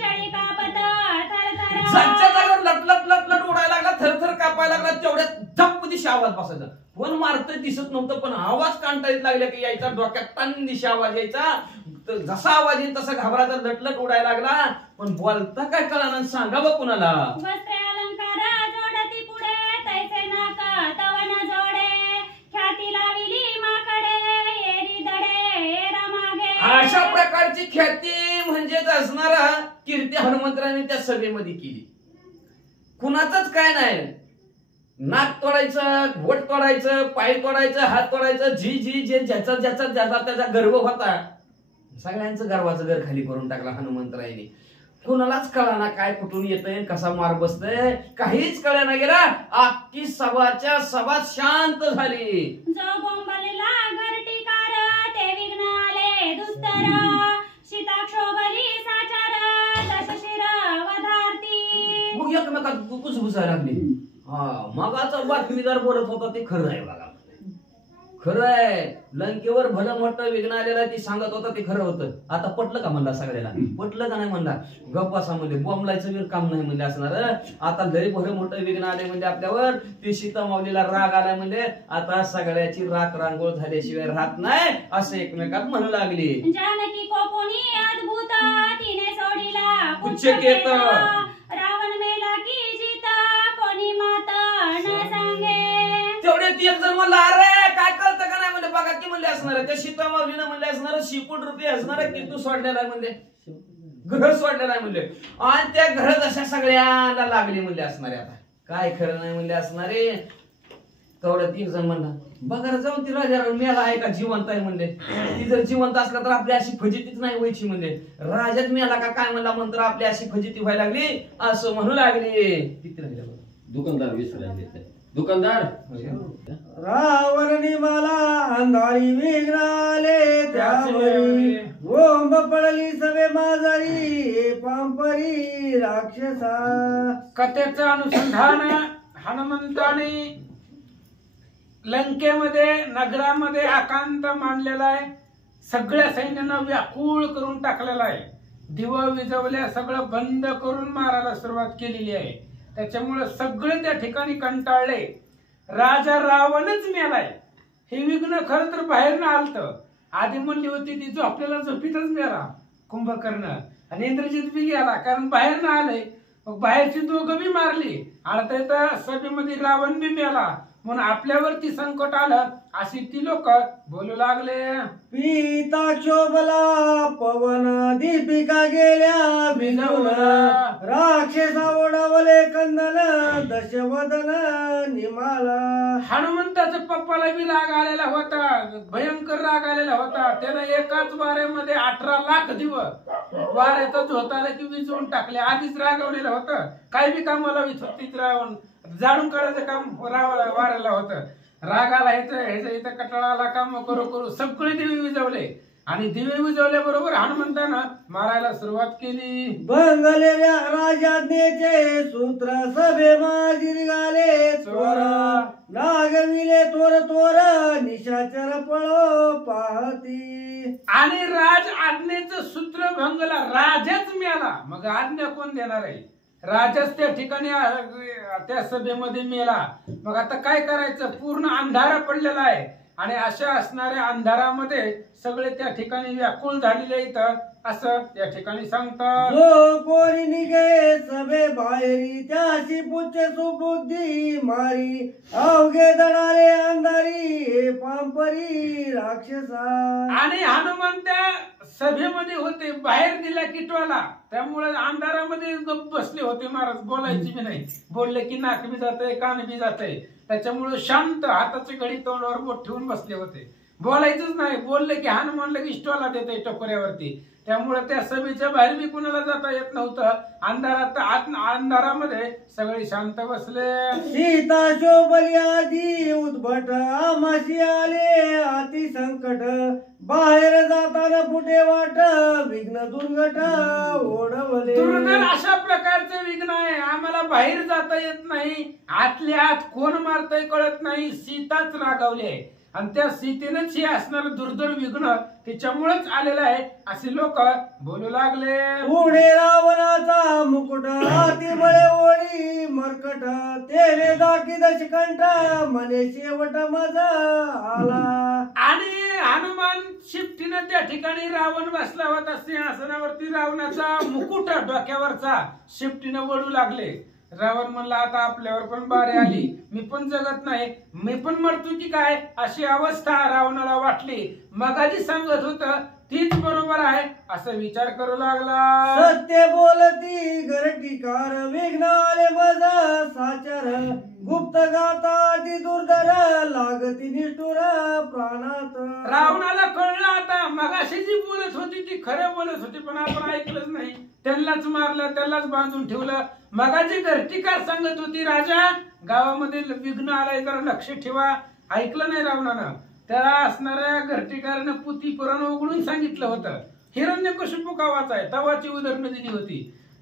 चळी कापत थरथर. जागच्या जागेवर लटलट उडायला लागला थरथर कापायला लागला. तेवढ्यात धप्प दिशी आवाज बसायचा. कोण मारत दिसत नव्हतं पण आवाज काढता येत लागला की यायचा डोक्यात टन दिशी आवाज यायचा. जसा आवाज येईल तसा घाबराचा लटलट उडायला लागला पण बोलता काय कळणार सांगा बा कुणाला. वस्त्रे अलंकार जोडती पुढे तैसे नाक तवन जोडे ख्याती लाविली माकडे एरी दडे एरा मागे. अशा प्रकारची ख्याती म्हणजेच असणारा कीर्ती हनुमंतराने त्या सभेमध्ये केली. कुणाचंच काय नाही. नाक तोडायचं वट तोडायचं पाय तोडायचं हात तोडायचं जे ज्याचा त्याचा गर्व होता सगळ्यांचं गर्वाचं घर खाली करून टाकला हनुमंतरायने. कुणालाच कळाना काय कुठून येतंय कसा मार बसतय काहीच कळना गेला. अख्खी सभाच्या सभा शांत झाली. जो बोंबलला घरटीकार ते विघ्न आले दुस्तर सीताक्षोभली साचार दशशिर वधारती. मग एकमेकात कुसबुसायला लागली. मगाचा बातमीदार बोलत होता ते खरं आहे बघा. खरं आहे लंकेवर भलं मोठं विघ्न आलेला ती सांगत होता ते खरं होतं. आता पटलं का म्हणला सगळ्याला पटलं का नाही म्हणला गप्पासा म्हणजे बॉम्बलायचं वीर काम नाही म्हणजे असणार. आता लय भलं मोठं विघ्न आले म्हणजे आपल्यावर ती सीता माऊलीला राग आलाय म्हणजे आता सगळ्याची राख रांगोळ झाल्याशिवाय राहत नाही असं एकमेकात म्हणू लागली. जानकी कोपोनी अद्भुत तिने सोडीला कुचकेत रावण मेला की जीता कोणी माता न सांगे. तेवढे ती एक जण म्हणला अरे काय कळतं का नाही म्हणजे बघा की म्हणले असणार त्या सीता माऊलीनं म्हणले असणार शिपूट रुपये असणार कितू सोडलेला आहे म्हणले घर सोडलेला आहे म्हणले आणि त्या घरात अशा सगळ्यांना लागली म्हणले असणारे. आता काय खरं नाही म्हणले असणारे. तेवढ्यात एक जण म्हणला बघा जाऊन ती राजा मेला आहे का जिवंत आहे म्हणले. ती जर जिवंत असला तर आपली अशी फजितीच नाही व्हायची म्हणले. राजाच मेला का काय म्हणला मंत्र आपली अशी फजिती व्हायला लागली असं म्हणू लागली. किती राहिलं दुकानदार विसरायला दुकानदार रावण मला अंधारी विघ्नाले त्यावरी बोंब पडली सवे माझारी पांपरी राक्षसा. कथेचं अनुसंधान हनुमंताने लंकेमध्ये नगरामध्ये आकांत मांडलेला आहे. सगळ्या सैन्यानं व्याकुळ करून टाकलेला आहे. दिव विजवल्या सगळं बंद करून मारायला सुरुवात केलेली आहे. त्याच्यामुळे सगळे त्या ठिकाणी कंटाळले. राजा रावणच मेलाय. हे विघ्न खरं तर बाहेर न आलत. आधी म्हणली होती ती आपल्याला झोपीतच मेला कुंभकर्ण आणि इंद्रजित बी गेला कारण बाहेर न आलंय. मग बाहेरची दोघं बी मारली. आता इथं सभेमध्ये रावण बी मेला म्हणून आपल्यावरती संकट आलं अशी ती लोक बोलू लागले. पिता क्षोभला पवन दीपिका गेल्या भिजवून राक्षसा ओढवले कंदन दशवदन निमाला. हनुमंताच्या पप्पाला बी राग आलेला होता. भयंकर राग आलेला होता. त्यानं एकाच वाऱ्यामध्ये 18 लाख दिव वाऱ्यातच होता की विजवून टाकले. आधीच रागवलेलं होतं. काही बी कामाला विचारतीच रावण जाणून काढायचं काम वाऱ्याला होतं. रागाला ह्याचं इथं कटाळाला काम करू करू सगळे दिवे विजवले आणि दिवे विजवल्याबरोबर हनुमंतानं मारायला सुरुवात केली. भंगलेल्या राजाज्ञेचे सूत्र सभे माझी निघाले चोर नागविले तोर तोर निशाचर पळो पाहती. आणि राज आज्ञेचं सूत्र भंगला राजाच मिळाला. मग आज्ञा कोण देणार आहे. राजाच त्या ठिकाणी त्या सभेमध्ये मेला. मग आता काय करायचं. पूर्ण अंधारा पडलेला आहे आणि अशा असणाऱ्या अंधारामध्ये सगळे त्या ठिकाणी व्याकुळ झालेले इथं असं या ठिकाणी सांगतात. जो कोणी निघे सभे बाहेरी त्याशी पुच्छ सुबुद्धी मारी अवघे दडाले अंधारी हे पांपरी राक्षसा. आणि हनुमान त्या सभेमध्ये होते, बाहेर दिला किटवाला, त्यामुळे अंधारामध्ये गप्प बसले होते महाराज, बोलायची बी नाही. बोलले की नाक बी जाते, कान बी जाते, त्याच्यामुळे शांत हाताची घडी तोंडावर बोट ठेवून बसले होते, बोलायचंच नाही. बोलले की हनुमान लगेच इष्टवाला देते टकोऱ्यावरती. त्यामुळे त्या सभेच्या बाहेर बी कुणाला जाता येत नव्हतं. अंधारामध्ये सगळे शांत बसले. सीता शोभली आधी उद्भट आमाशी आले अति संकट बाहेर जाताना पुढे वाट विघ्न दुर्घट ओढवले. दुर्धर अशा प्रकारचं विघ्न आहे, आम्हाला बाहेर जाता येत नाही, आतल्या आत कोण मारतय कळत नाही. सीताच रागावली आहे आणि त्या सीतेनंच हे असणार दुर्धर विघ्न तिच्यामुळेच आलेलं आहे असे लोक बोलू लागले. पुढे रावणाचा मुकुट हाती बळे ओळी मरकट तेने दाखी दशकंठ मने शेवट माझा आला. आणि हनुमान शिफ्टीनं त्या ठिकाणी रावण बसला होता सिंहासनावरती, रावणाचा मुकुट डोक्यावरचा शिफ्टीनं वळू लागले. रावण म्हणला आता आपल्यावर पण बारी आली, मी पण जगत नाही, मी पण मरतो की काय अशी अवस्था रावणाला वाटली. मगाजी सांगत होत तीच बरोबर आहे असं विचार करू लागला. सत्य बोलती गरटीकार विघ्न आले माझा साचार गुप्त गाता ती दुर्धर लागती निष्ठुर प्राणात. रावणाला कळलं आता मगाशी जी बोलत होती ती खरं बोलत होती, पण आपण ऐकलंच नाही, त्यांनाच मारलं, त्यांनाच बांधून ठेवलं. मगाची घरटीकार सांगत होती राजा गावामध्ये विघ्न आलाय जरा लक्ष ठेवा, ऐकलं नाही रावणानं. त्याला असणाऱ्या घरटीकारानं पुती पुराण उघडून सांगितलं होतं. हिरण्यकशिपू गावाचा आहे, तवाची उदाहरणं दिली होती,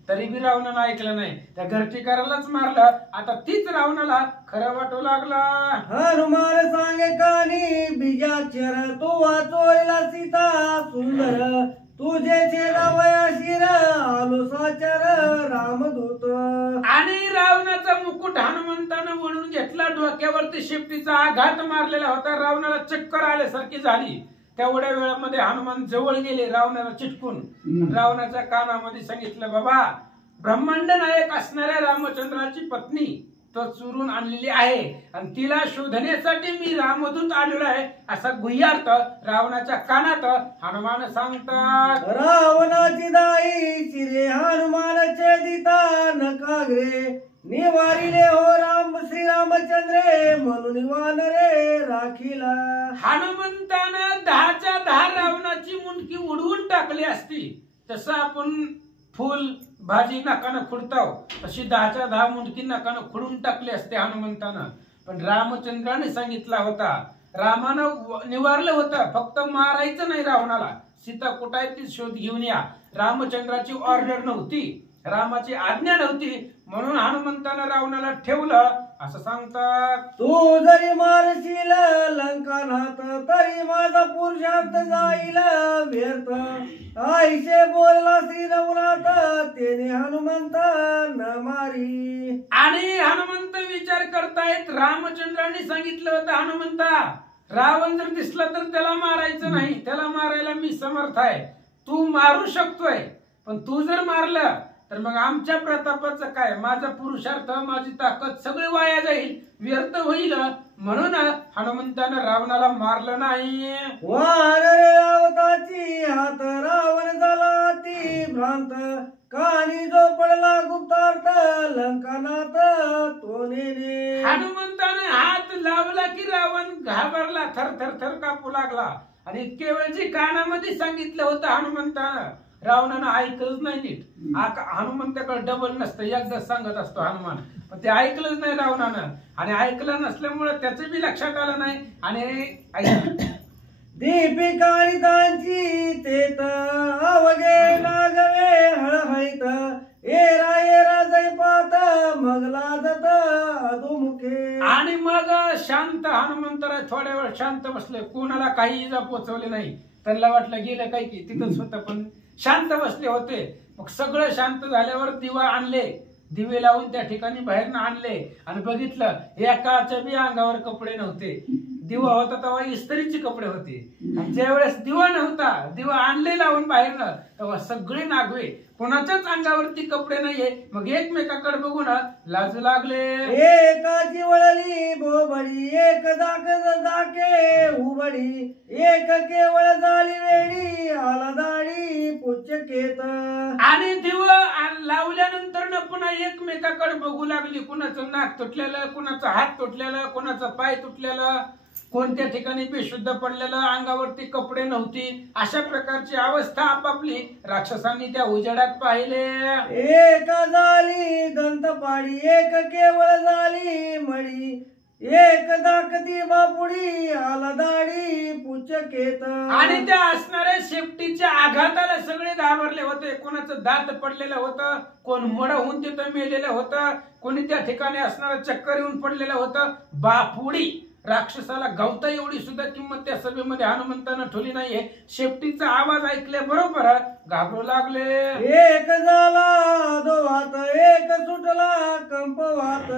तरी बी रावणानं ऐकलं नाही, त्या घरटीकारालाच मारलं. आता तीच रावणाला खरं वाटू लागला. हनुमान सांगे कानी बीजाक्षर तू वाचोयला सीता सुंदर तुझे छेदावया शिर आलो साचर रामदूत. आणि रावणाचा मुकुट हनुमंतानं वळून घेतला, डोक्यावरती शेपटीचा आघात मारलेला होता, रावणाला चक्कर आल्यासारखी झाली. तेवढ्या वेळामध्ये हनुमान जवळ गेले रावणाला चिटकून, रावणाच्या कानामध्ये सांगितलं बाबा ब्रह्मांड नायक असणाऱ्या रामचंद्राची पत्नी तो चुरून आणलेली आहे आणि तिला शोधण्यासाठी मी रामदूत आलेलो आहे असा गुह्यार्थ रावणाच्या कानात हनुमान सांगतात. रावणाची दाई चिरे हनुमानचे दिता नकाग्रे निवारिले हो राम श्रीरामचंद्रे म्हणून वानरे राखीला. हनुमंतानं 10च्या 10 रावणाची मुंडकी उडवून टाकली असती, तसं आपण फुल भाजी नाकानं खुडताव तशी 10च्या 10 मुंडकी नाकानं खुडून टाकली असते हनुमंतानं. पण रामचंद्राने सांगितला होता, रामानं निवारलं होतं, फक्त मारायचं नाही रावणाला, सीता कुठं आहे ती शोध घेऊन या. रामचंद्राची ऑर्डर नव्हती, रामाची आज्ञा नव्हती, म्हणून हनुमंतानं रावणाला ठेवलं असं सांगतात. तू जरी मारशील लंकानाथ तरी माझा पुरुषार्थ जाईल व्यर्थ आईशे बोलला श्री रघुनाथ तेने हनुमंत न मारी. आणि हनुमंत विचार करतायत, रामचंद्रांनी सांगितलं होतं हनुमंता रावण जर दिसला तर त्याला मारायचं नाही, त्याला मारायला मी समर्थ आहे, तू मारू शकतोय, पण तू जर मारलं तर मग आमच्या प्रतापाचं काय, माझा पुरुषार्थ माझी ताकद सगळे वाया जाईल, व्यर्थ होईल. म्हणून हनुमंतानं रावणाला मारलं नाही. वानरे रावताची हात रावण झाला ती भ्रांत कानी जो पडला गुप्तार्थ लंकानाथ तो नेने. हनुमंतानं हात लावला की रावण घाबरला, थर थर थर कापू लागला. आणि इतके वेळची कानामध्ये सांगितलं होतं हनुमंतानं, रावणानं ऐकलंच नाही नीट. हनुमंताकडे डबल नसतं, एकदा सांगत असतो हनुमान, पण ते ऐकलंच नाही रावणानं. आणि ऐकलं नसल्यामुळे त्याचं बी लक्षात आलं नाही. आणि दीपिकाळी त्यांची तेत अवघे नागवे हळहळीत एरा जयपात मग लाजत अधोमुखे. आणि मग शांत हनुमंतराय थोड्या वेळ शांत बसले, कोणाला काही इजा पोचवले नाही. त्यांना वाटलं गेलं काय की तिथंच होतं, पण शांत बसले होते. मग सगळं शांत झाल्यावर दिवा आणले, दिवे लावून त्या ठिकाणी बाहेरनं आणले आणि बघितलं एकाच्या बी अंगावर कपडे नव्हते. दिवा होता तेव्हा इस्त्रीचे कपडे होते, आणि ज्या वेळेस दिवा नव्हता, दिवा आणले लावून बाहेरनं, तेव्हा सगळे नागवे, कोणाच्याच अंगावरती कपडे नाहीये, मग एकमेकाकडे बघून लाजू लागले. एकाची वळली बोबडी, एक दाके उबडी, एक केवळ झाली वेडी, आला दाढी पुच्चकेत. आणि दिवा लावल्यानंतर न पुन्हा एकमेकाकडे बघू लागली, कुणाचं नाक तुटलेलं, कुणाचं हात तुटलेलं, कुणाचं पाय तुटलेलं, कोणत्या ठिकाणी बेशुद्ध पडलेलं, अंगावरती कपडे नव्हती, अशा प्रकारची अवस्था आपापली राक्षसांनी त्या उजेडात पाहिले. एक झाली दंतपाडी, एक केवळ झाली मडी, एक दाकती बापुडी, आला दाढी पुच्चकेत. आणि त्या असणाऱ्या शेपटीच्या आघाताला सगळे घाबरले होते. कोणाचं दात पडलेलं होतं, कोण मड होऊन तिथं मेलेलं होतं, कोणी त्या ठिकाणी असणारं चक्कर येऊन पडलेलं होतं. बापुडी राक्षसाला गवता एवढी सुद्धा किंमत त्या सभेमध्ये हनुमंतानं ठेवली नाहीये. शेपटीचा आवाज ऐकल्याबरोबर घाबरू लागले. एक झाला दोहात, एक सुटला कंपवात,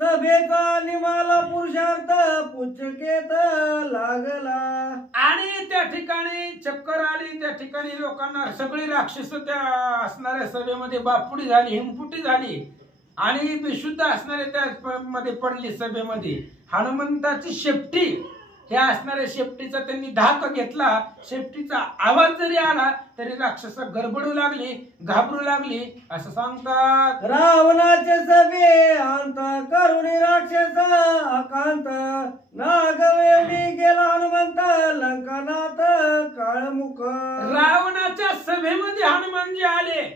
सभेचा निमाला पुरुषार्थ पुच्चकेत लागला. आणि त्या ठिकाणी चक्कर आली, त्या ठिकाणी लोकांना सगळी राक्षस त्या असणाऱ्या सभेमध्ये बापुडी झाली, हिमपुटी झाली, आणि बेशुद्ध असणारे त्या मध्ये पडली सभेमध्ये. हनुमंताची शेपटी, ह्या असणाऱ्या शेपटीचा त्यांनी धाक घेतला. शेपटीचा आवाज जरी आला तरी राक्षस गडबडू लागली, घाबरू लागली, असं सांगतात. रावणाचे सभे अंत, करुणी राक्षस अकांत, नागवेडी गेला हनुमंत, लंकानाथ काळमुख. रावणाच्या सभेमध्ये हनुमानजी आले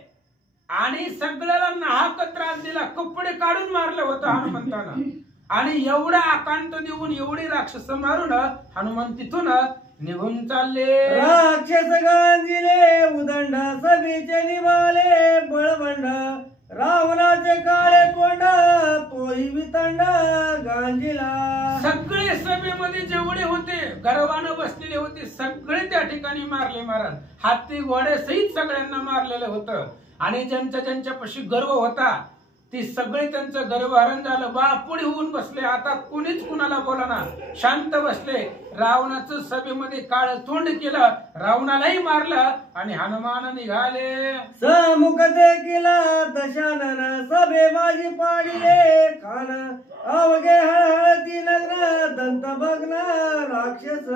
आणि सगळ्याला नाहक त्रास दिला, कपडे काढून मारलं होतं हनुमंतानं. आणि एवढा आकांत देऊन, एवढी राक्षस मारून हनुमान तिथून निघून चालले. राक्षस गांजिले उदंड, सभेचे निभाले बळबंड, रावणाचे काळे तोंड, तोही वितंड गांजिला. सगळे सभेमध्ये जेवढे होते, गर्वानं बसलेले होते, सगळे त्या ठिकाणी मारले मारण. हाती घोडे सहित सगळ्यांना मारलेलं होतं. आणि ज्यांच्यापाशी गर्व होता ती सगळे त्यांचं गर्वहरण झालं, बापुडी होऊन बसले. आता कोणीच कुणाला बोलाना, शांत बसले. रावणाचं सभेमध्ये काळ तोंड केलं, रावणालाही मारलं, आणि हनुमान निघाले. समुख केला दशानन, सभे माझी पाडिले खान, अवघे हळहळती नग्न, दंत भग्न राक्षस.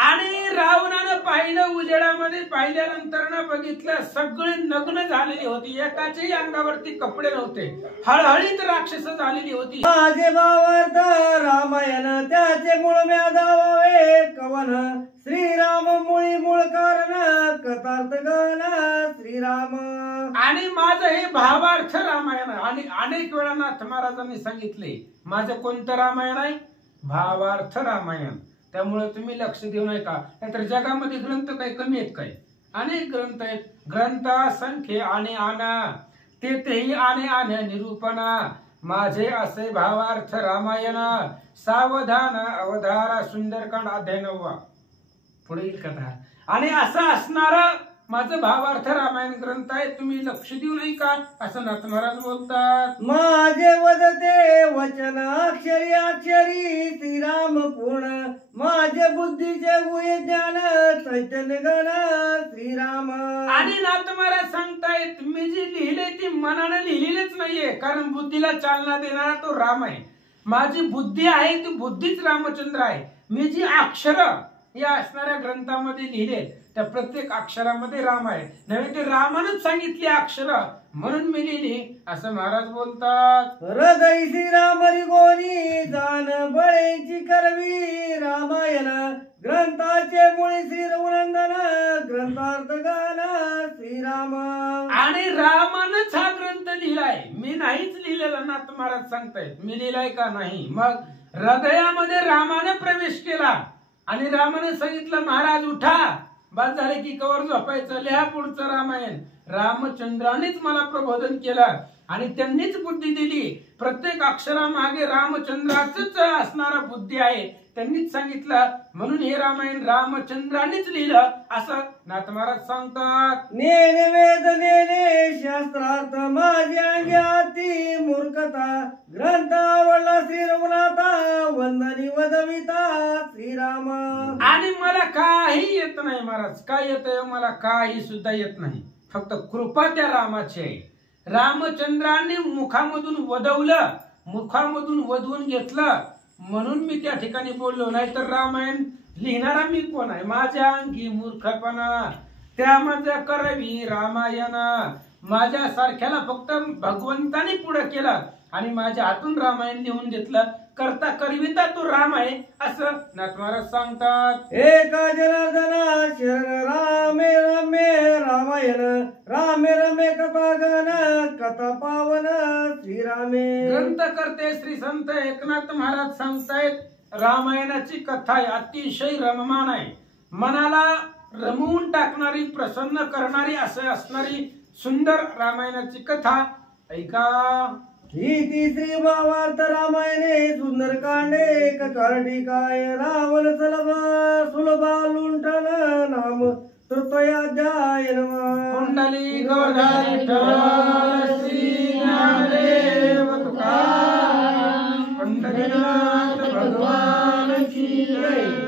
आणि रावणानं पाहिलं, उजेडामध्ये पाहिल्यानंतर बघितलं सगळे नग्न झालेली होती, एकाच्याही अंगावरती कपडे नव्हते, हळहळीत राक्षस झालेली होती. माझे भावार्थ रामायण, त्याचे मूळ म्यादावे कवन, श्रीराम मुळी मूळ कारण, कथार्थ गान श्रीराम. आणि माझं हे भावार्थ रामायण. आणि अनेक वेळा नाथ महाराजांनी सांगितले, माझं कोणतं रामायण आहे? भावार्थ रामायण. त्यामुळे तुम्ही लक्ष देऊ नये का, नाहीतर जगामध्ये ग्रंथ काही कमी आहेत काय? अनेक ग्रंथ आहेत. ग्रंथ संख्ये आणि आना, तेही आणि आण्या निरूपणा, माझे असे भावार्थ रामायण. सावधान अवधारा, सुंदरकांड अध्याय 9. पुढील कथा. आणि असं असणारं माझं भावार्थ रामायण ग्रंथ आहे, तुम्ही लक्ष देऊ नाही का, असं नाथ महाराज बोलतात. माझे वदते वचन अक्षरी अक्षरी श्रीराम पूर्ण, माझे बुद्धीचे गुहे ज्ञान चैतन्य गण श्रीराम. आणि नाथ महाराज सांगतायत, मी जी लिहिले ती मनानं लिहिलेच नाहीये, कारण बुद्धीला चालना देणारा तो राम आहे. माझी बुद्धी आहे ती बुद्धीच रामचंद्र आहे. मी जी अक्षर या असणाऱ्या ग्रंथामध्ये लिहिले त्या प्रत्येक अक्षरामध्ये राम आहे, नव्हे ते रामानच सांगितली अक्षर, म्हणून मी लिहिली, असं महाराज बोलतात. हृदय श्रीराम रिगोनी, जान बळेची करवी रामायण, ग्रंथाचे मुळी श्री रघुनंदन, ग्रंथार्थ गान श्रीराम. आणि रामानच हा ग्रंथ लिहिलाय, मी नाहीच लिहिलेला. नाथ महाराज सांगतायत मी लिहिलाय का नाही. मग हृदयामध्ये रामाने प्रवेश केला आणि रामाने सांगितलं, महाराज उठा, बाद झाले की कवर झोपायचं, लिहा पुढचं रामायण. रामचंद्रानेच मला प्रबोधन केलं आणि त्यांनीच बुद्धी दिली. प्रत्येक अक्षरामागे रामचंद्राच असणारा बुद्धी आहे. त्यांनीच सांगितलं, म्हणून हे रामायण रामचंद्रानेच लिहिलं असं नाथ महाराज सांगतात. नेने वेद नेने शास्त्रार्थ माझी अंगी अति मूर्खता, ग्रंथ आवडला श्री रघुनाथा, वंदनी वदविता श्रीराम. आणि मला काही येत नाही महाराज, काय येतंय मला? काही सुद्धा येत नाही, फक्त कृपा त्या रामाची आहे. रामचंद्राने मुखामधून वदवलं, मुखामधून वधवून घेतलं, म्हणून मी त्या ठिकाणी बोललो. नाही तर रामायण लिहिणारा मी कोण आहे? माझ्या अंगी मूर्खपणा त्यामध्ये करावी रामायण. माझ्या सारख्याला फक्त भगवंताने पुढे केलं आणि माझ्या हातून रामायण लिहून घेतलं. करता करविता तो राम आहे असं नाथ महाराज सांगतात. एका जनार्दना शरण रामे रमे रामायण, रामे रमे कथा गण कथा पावन श्रीरामे. ग्रंथ करते श्री संत एकनाथ महाराज सांगतायत, रामायणाची कथा आहे अतिशय रममाण आहे, मनाला रमवून टाकणारी, प्रसन्न करणारी असं असणारी सुंदर रामायणाची कथा ऐका. ही तिसरी भावार्थ रामायणे सुंदर कांडे ककारटी काय, रावण सुलभा लुंठन नाम तृतीयाध्याय नमः. कुंडली गौरधारी विठ्ठल श्री ज्ञानदेव तुकाराम, पंढरीनाथ भगवान की जय.